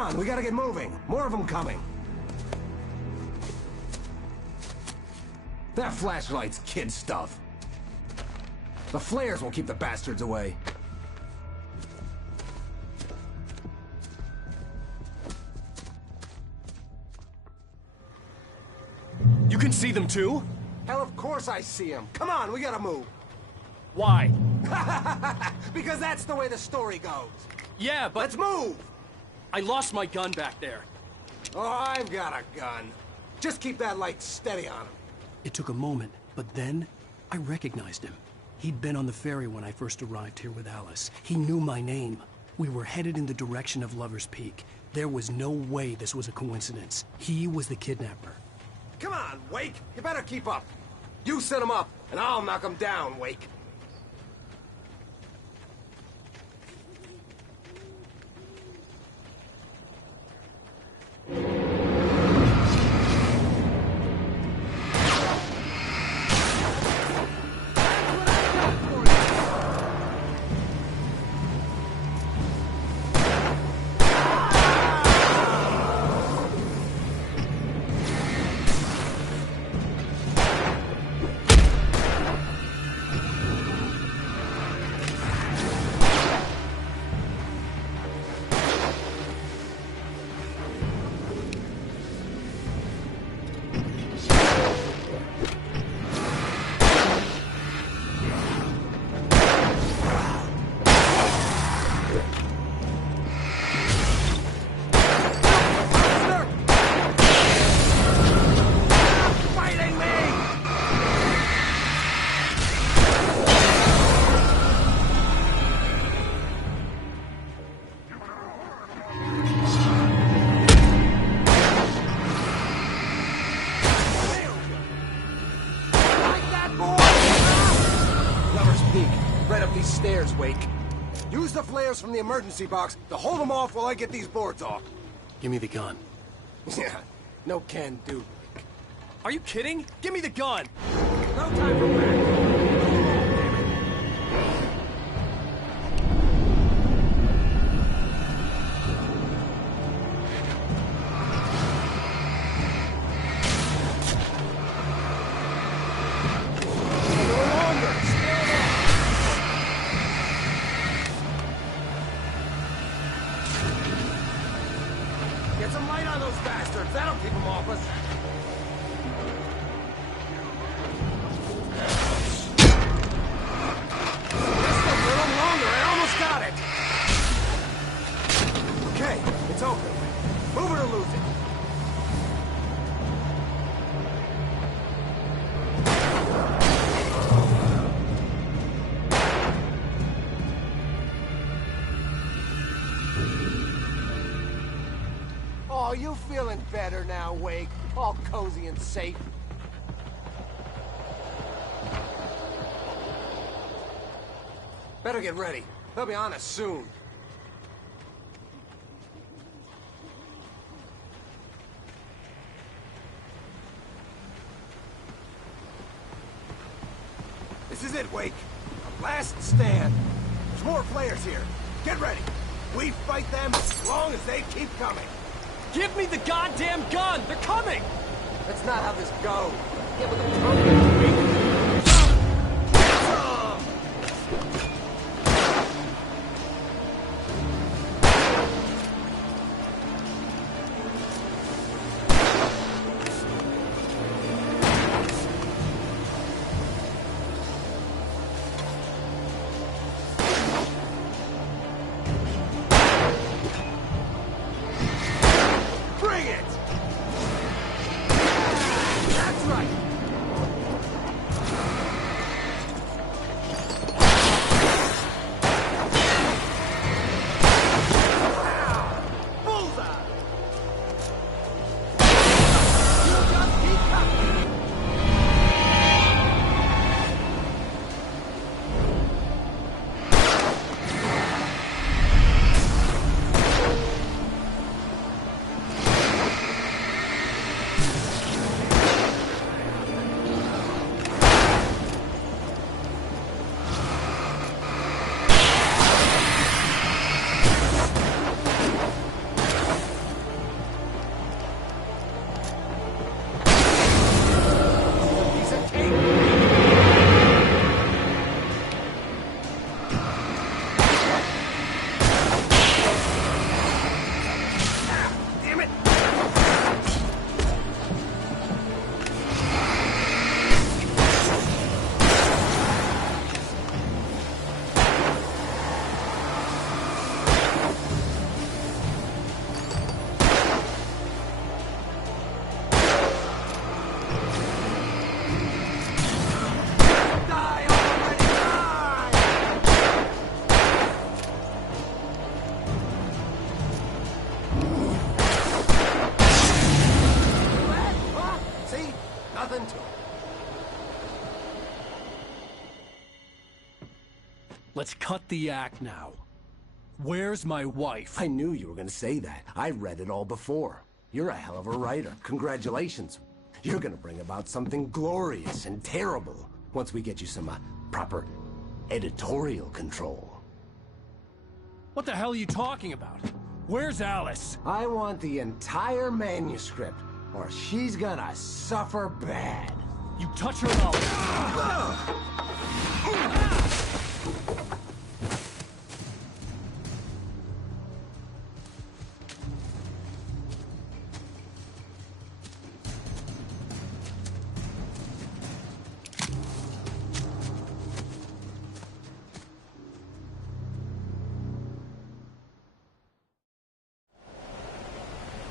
on, we gotta get moving. More of them coming. That flashlight's kid stuff. The flares will keep the bastards away. You can see them too? Hell, of course I see them. Come on, we gotta move. Why? Because that's the way the story goes. Yeah, but... Let's move! I lost my gun back there. Oh, I've got a gun. Just keep that light steady on him. It took a moment, but then I recognized him. He'd been on the ferry when I first arrived here with Alice. He knew my name. We were headed in the direction of Lover's Peak. There was no way this was a coincidence. He was the kidnapper. Come on, Wake. You better keep up. You set him up, and I'll knock him down, Wake. Stairs, Wake. Use the flares from the emergency box to hold them off while I get these boards off. Give me the gun. Yeah, no can do, Wake. Are you kidding? Give me the gun! No time for back. Get some light on those bastards. That'll keep them off us. Just a little longer. I almost got it. Okay, it's open. Move it or lose it. Oh, you feeling better now, Wake? All cozy and safe. Better get ready. They'll be on us soon. This is it, Wake. Our last stand. There's more players here. Get ready. We fight them as long as they keep coming. Give me the goddamn gun! They're coming! That's not how this goes. Get with the program, Wake. Let's cut the act now. Where's my wife? I knew you were gonna say that. I read it all before. You're a hell of a writer. Congratulations. You're gonna bring about something glorious and terrible once we get you some proper editorial control. What the hell are you talking about? Where's Alice? I want the entire manuscript, or she's gonna suffer bad. You touch her and I'll...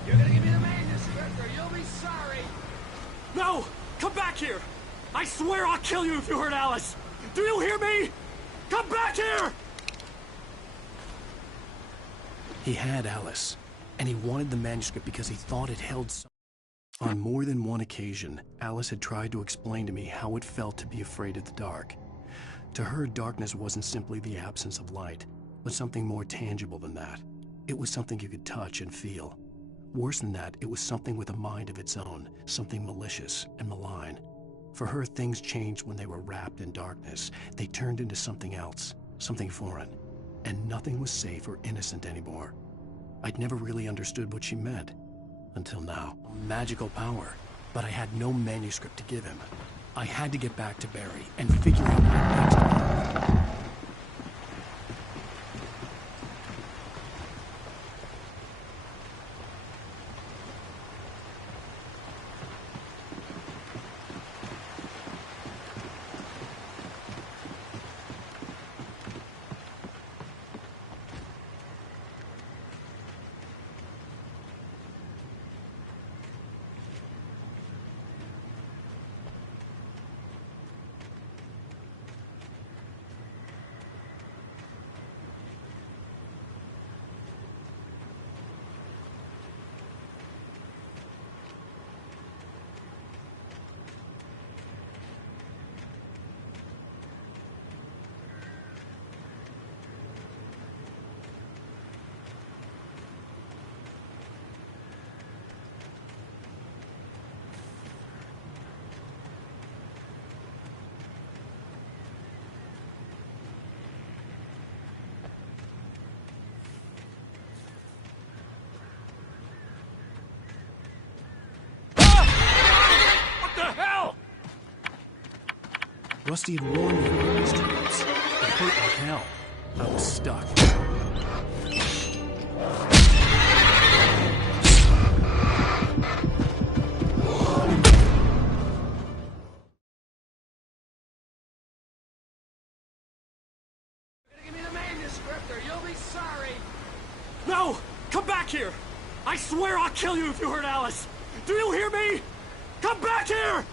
You're gonna give me the manuscript or you'll be sorry! No! Come back here! I swear I'll kill you if you hurt Alice! Do you hear me? Come back here! He had Alice, and he wanted the manuscript because he thought it held some... On more than one occasion, Alice had tried to explain to me how it felt to be afraid of the dark. To her, darkness wasn't simply the absence of light, but something more tangible than that. It was something you could touch and feel. Worse than that, it was something with a mind of its own, something malicious and malign. For her, things changed when they were wrapped in darkness. They turned into something else, something foreign, and nothing was safe or innocent anymore. I'd never really understood what she meant, until now. Magical power, but I had no manuscript to give him. I had to get back to Barry and figure out my next move. Rusty had warned me about these traps. It hurt like hell. I was stuck. Give me the manuscript or you'll be sorry! No! Come back here! I swear I'll kill you if you hurt Alice! Do you hear me? Come back here!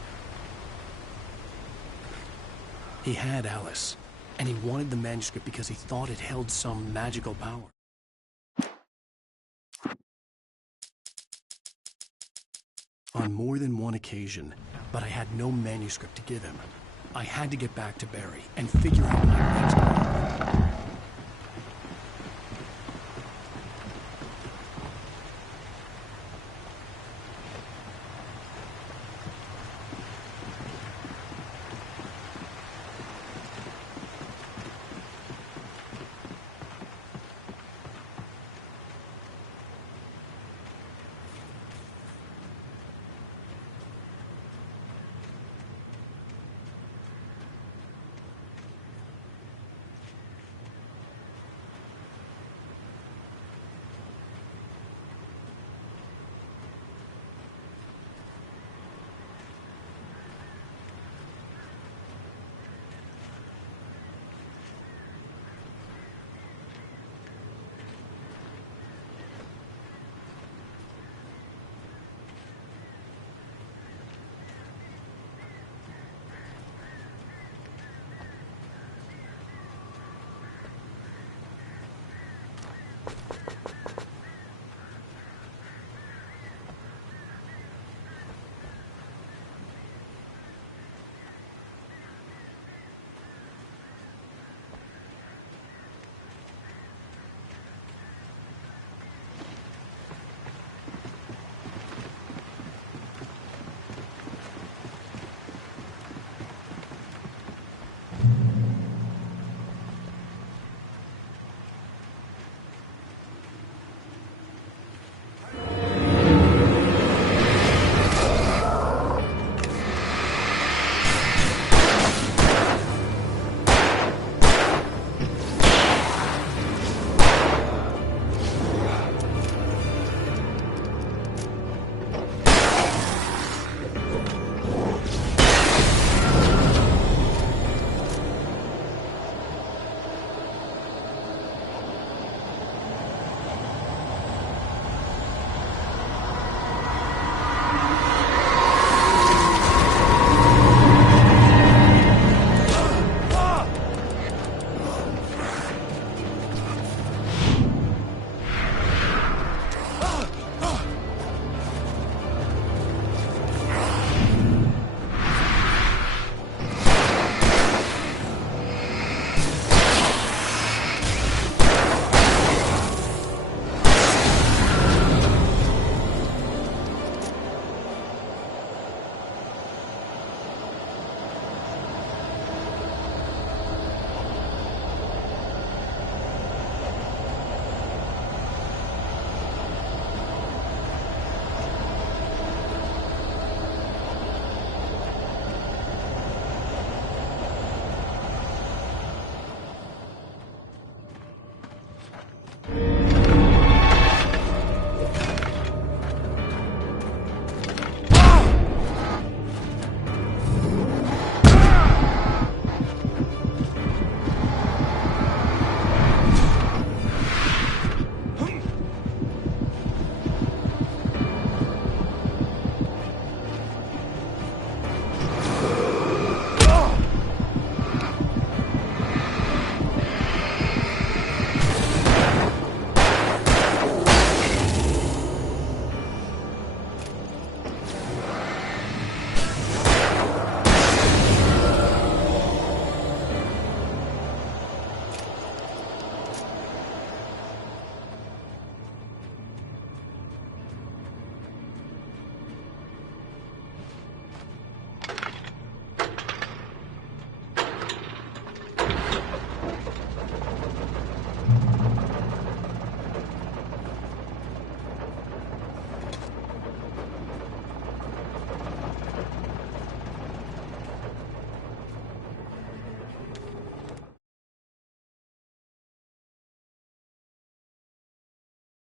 He had Alice, and he wanted the manuscript because he thought it held some magical power. On more than one occasion, but I had no manuscript to give him. I had to get back to Barry and figure out my next move.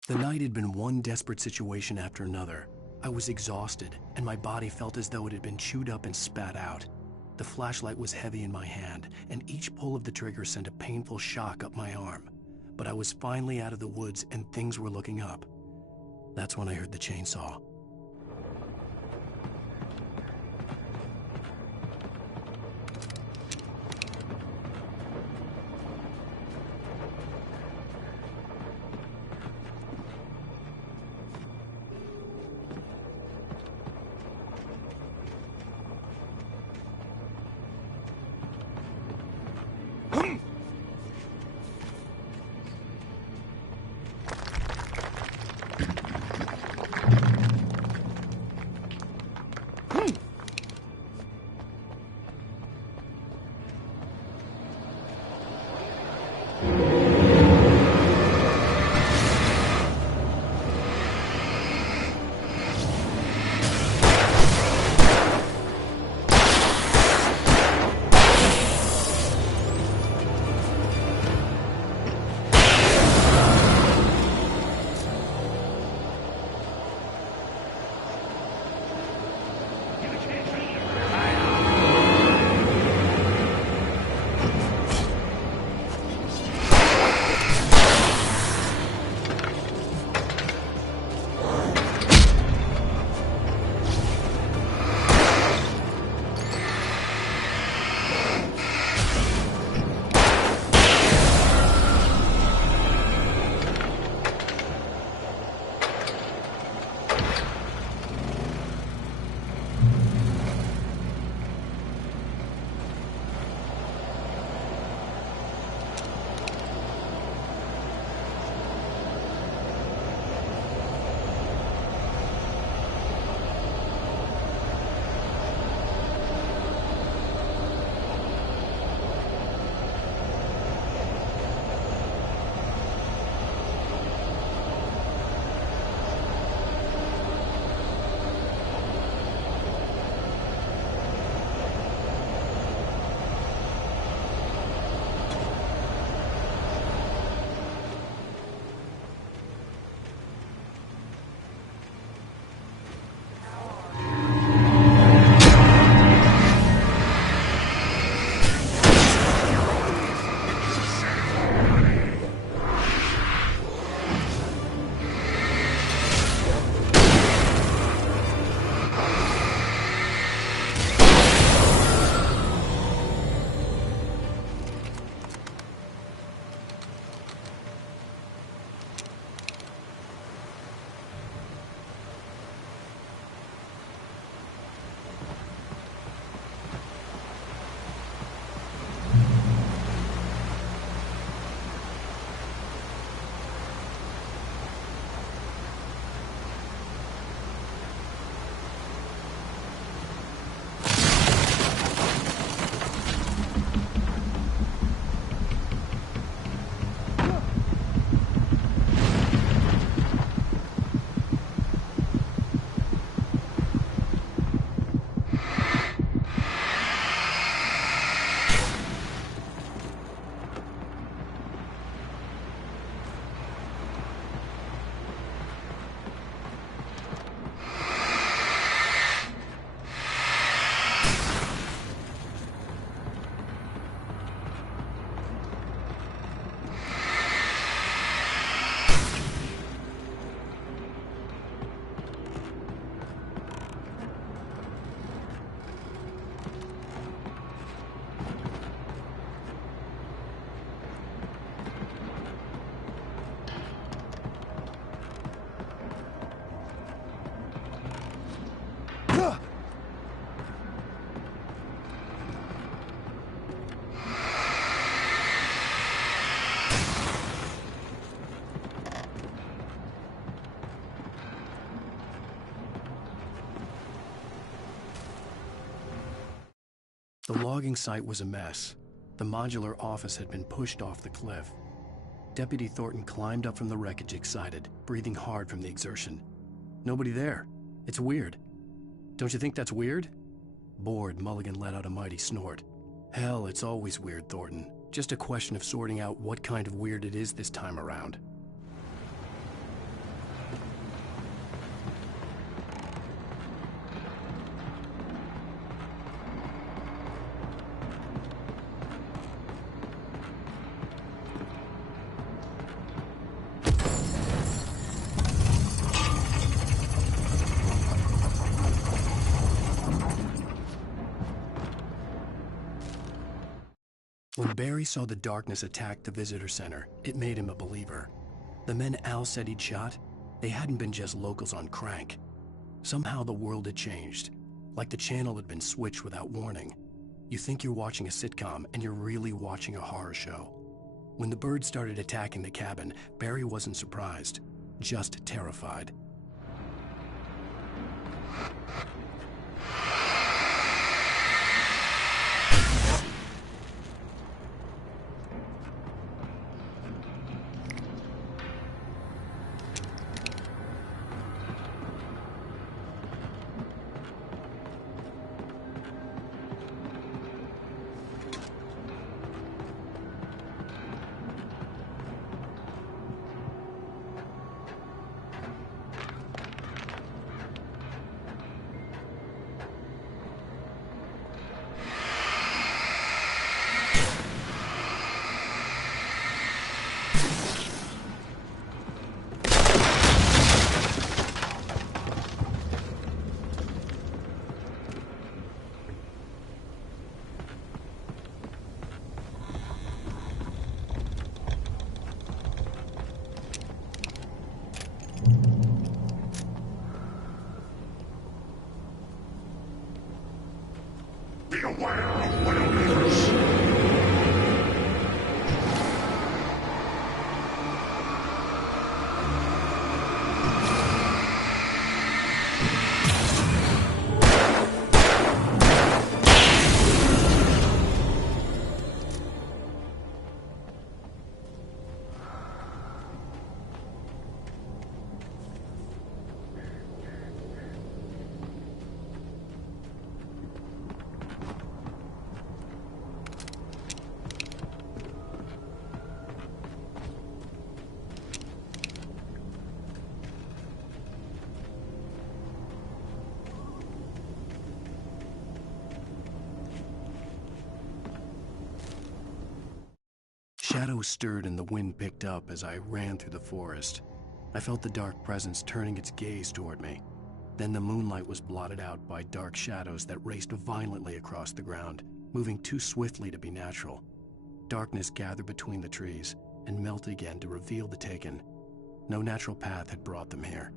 The night had been one desperate situation after another. I was exhausted, and my body felt as though it had been chewed up and spat out. The flashlight was heavy in my hand, and each pull of the trigger sent a painful shock up my arm. But I was finally out of the woods, and things were looking up. That's when I heard the chainsaw. logging site was a mess. The modular office had been pushed off the cliff. Deputy Thornton climbed up from the wreckage excited, breathing hard from the exertion. Nobody there. It's weird. Don't you think that's weird? Bored, Mulligan let out a mighty snort. Hell, it's always weird, Thornton. Just a question of sorting out what kind of weird it is this time around. When Barry saw the darkness attack the visitor center, it made him a believer. The men Al said he'd shot, they hadn't been just locals on crank. Somehow the world had changed, like the channel had been switched without warning. You think you're watching a sitcom, and you're really watching a horror show. When the birds started attacking the cabin, Barry wasn't surprised, just terrified. Be aware of Widowmakers. Shadows stirred and the wind picked up as I ran through the forest. I felt the dark presence turning its gaze toward me. Then the moonlight was blotted out by dark shadows that raced violently across the ground, moving too swiftly to be natural. Darkness gathered between the trees and melted again to reveal the Taken. No natural path had brought them here.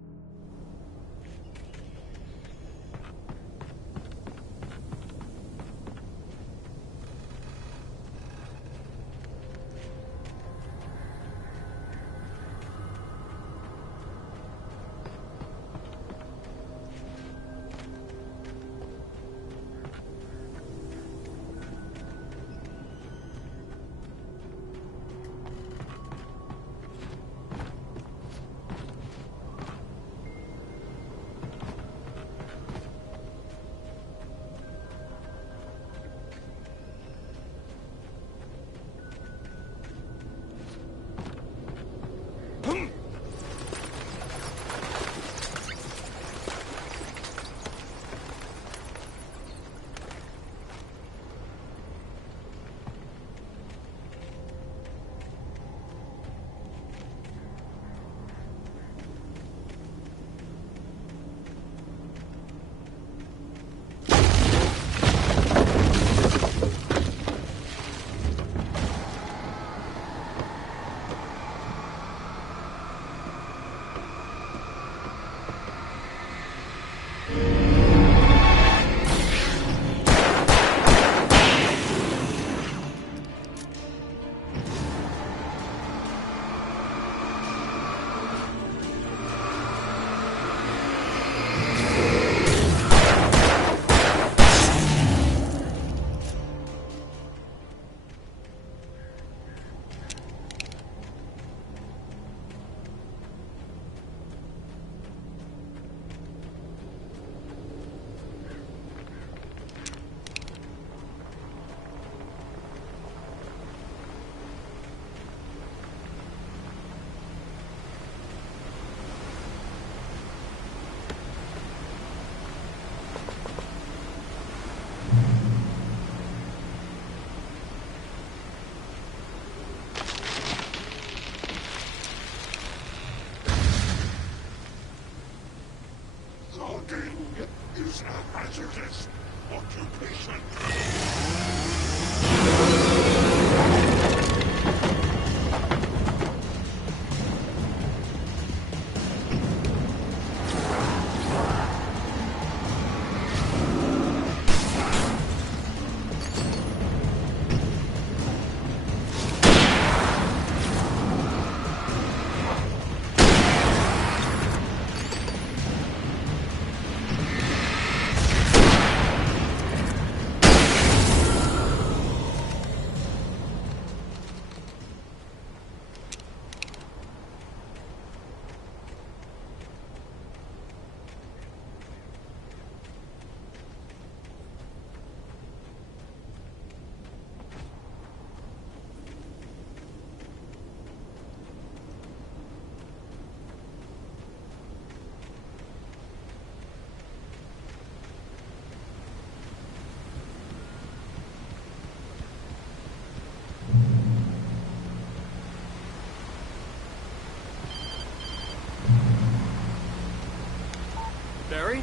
Barry?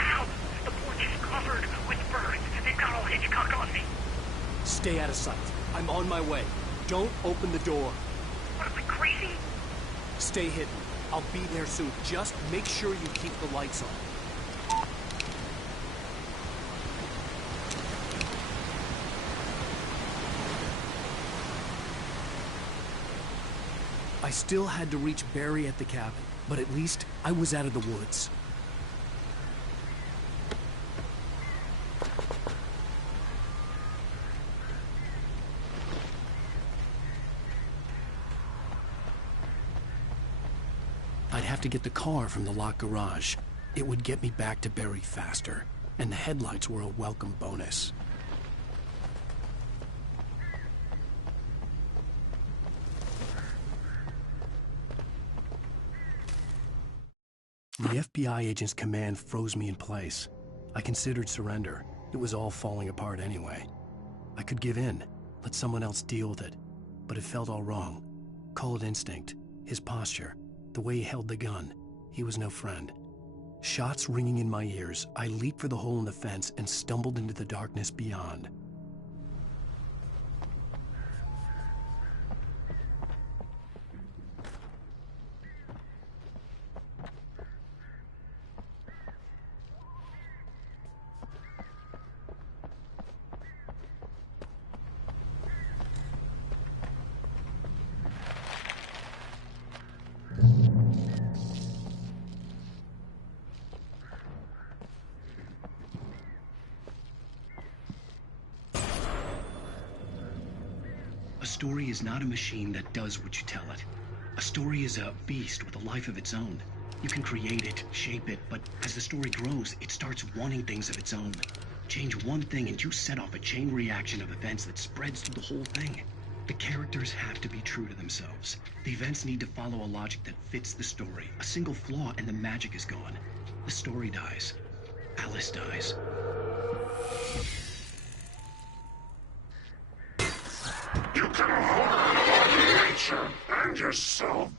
Ow! The porch is covered with birds. They've got all Hitchcock on me. Stay out of sight. I'm on my way. Don't open the door. What, am I crazy? Stay hidden. I'll be there soon. Just make sure you keep the lights on. I still had to reach Barry at the cabin, but at least I was out of the woods. I'd have to get the car from the locked garage. It would get me back to Barry faster, and the headlights were a welcome bonus. The FBI agent's command froze me in place. I considered surrender. It was all falling apart anyway. I could give in, let someone else deal with it, but it felt all wrong. Call it instinct, his posture, the way he held the gun. He was no friend. Shots ringing in my ears, I leaped for the hole in the fence and stumbled into the darkness beyond. A story is not a machine that does what you tell it. A story is a beast with a life of its own. You can create it, shape it, but as the story grows, it starts wanting things of its own. Change one thing and you set off a chain reaction of events that spreads through the whole thing. The characters have to be true to themselves. The events need to follow a logic that fits the story. A single flaw and the magic is gone. The story dies. Alice dies. You can harm nature and yourself.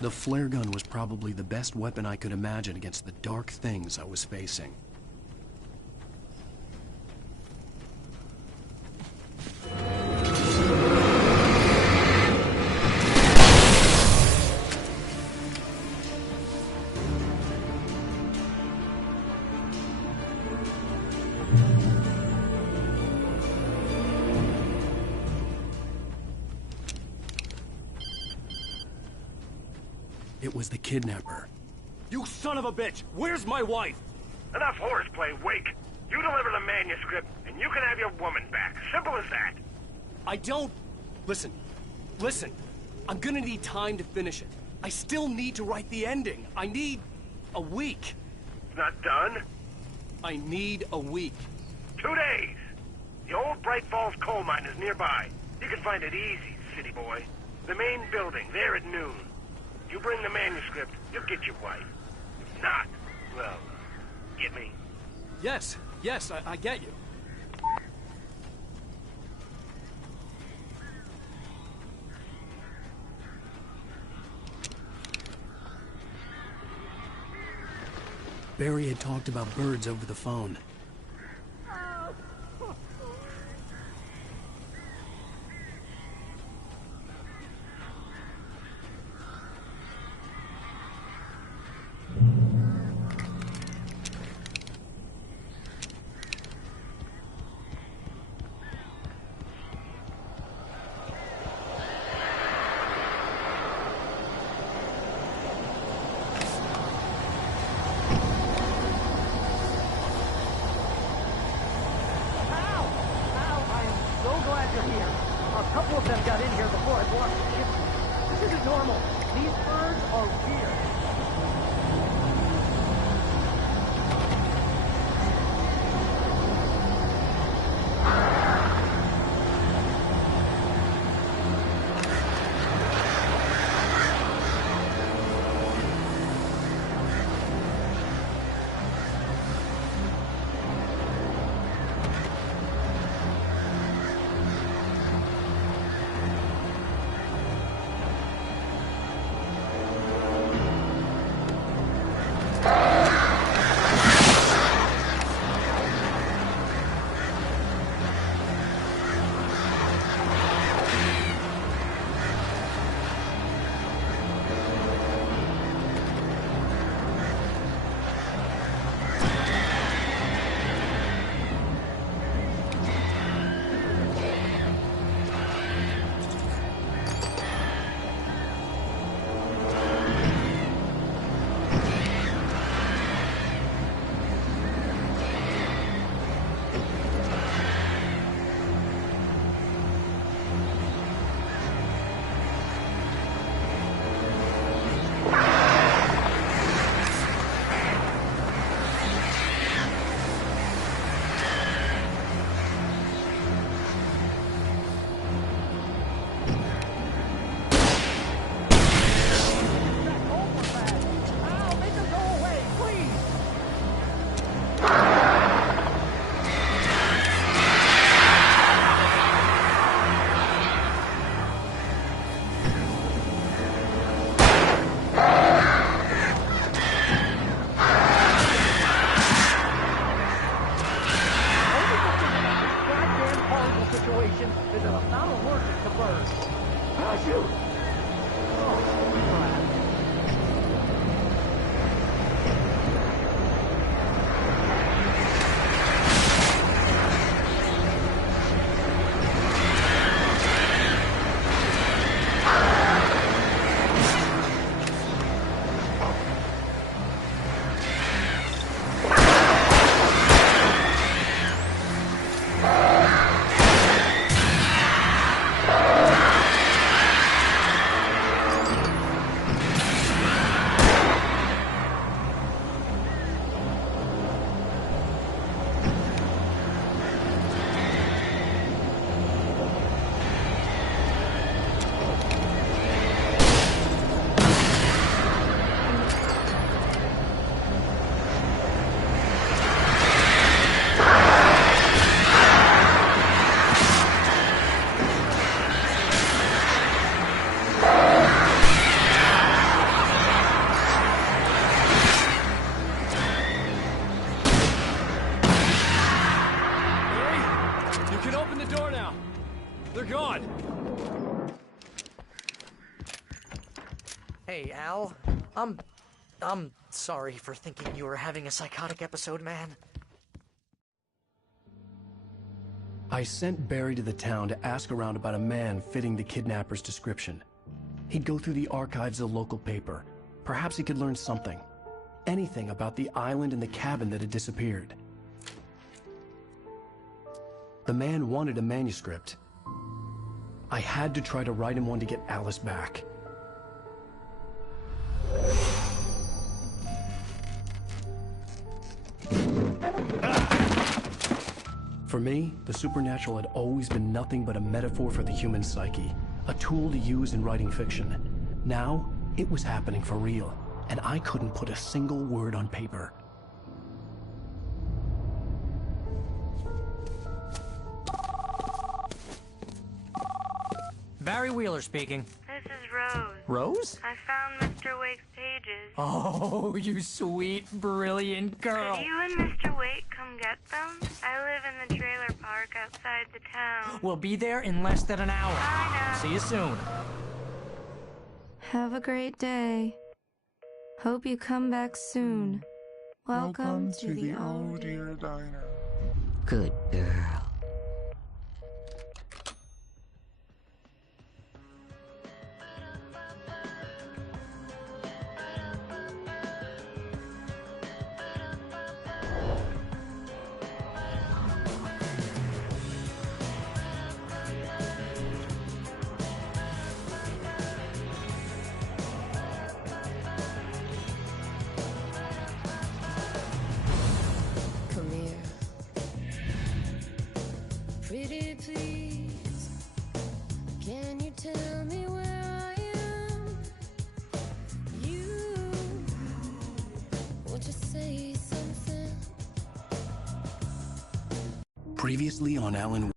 The flare gun was probably the best weapon I could imagine against the dark things I was facing. It was the kidnapper. You son of a bitch! Where's my wife? Enough horseplay, Wake. You deliver the manuscript, and you can have your woman back. Simple as that. I don't... Listen. I'm gonna need time to finish it. I still need to write the ending. I need... a week. It's not done? I need a week. 2 days. The old Bright Falls coal mine is nearby. You can find it easy, city boy. The main building, there at noon. You bring the manuscript, you'll get your wife. If not, well, get me? Yes, I get you. Barry had talked about birds over the phone. gone! Hey, Al. I'm sorry for thinking you were having a psychotic episode, man. I sent Barry to the town to ask around about a man fitting the kidnapper's description. He'd go through the archives of the local paper. Perhaps he could learn something. Anything about the island and the cabin that had disappeared. The man wanted a manuscript. I had to try to write him one to get Alice back. For me, the supernatural had always been nothing but a metaphor for the human psyche, a tool to use in writing fiction. Now, it was happening for real, and I couldn't put a single word on paper. Barry Wheeler speaking. This is Rose. Rose? I found Mr. Wake's pages. Oh, you sweet, brilliant girl. Could you and Mr. Wake come get them? I live in the trailer park outside the town. We'll be there in less than an hour. Bye now. See you soon. Have a great day. Hope you come back soon. Welcome to the Oh Dear Diner. Good girl. Come here. Pretty please, can you tell me where I am? You, won't you say something? Previously on Alan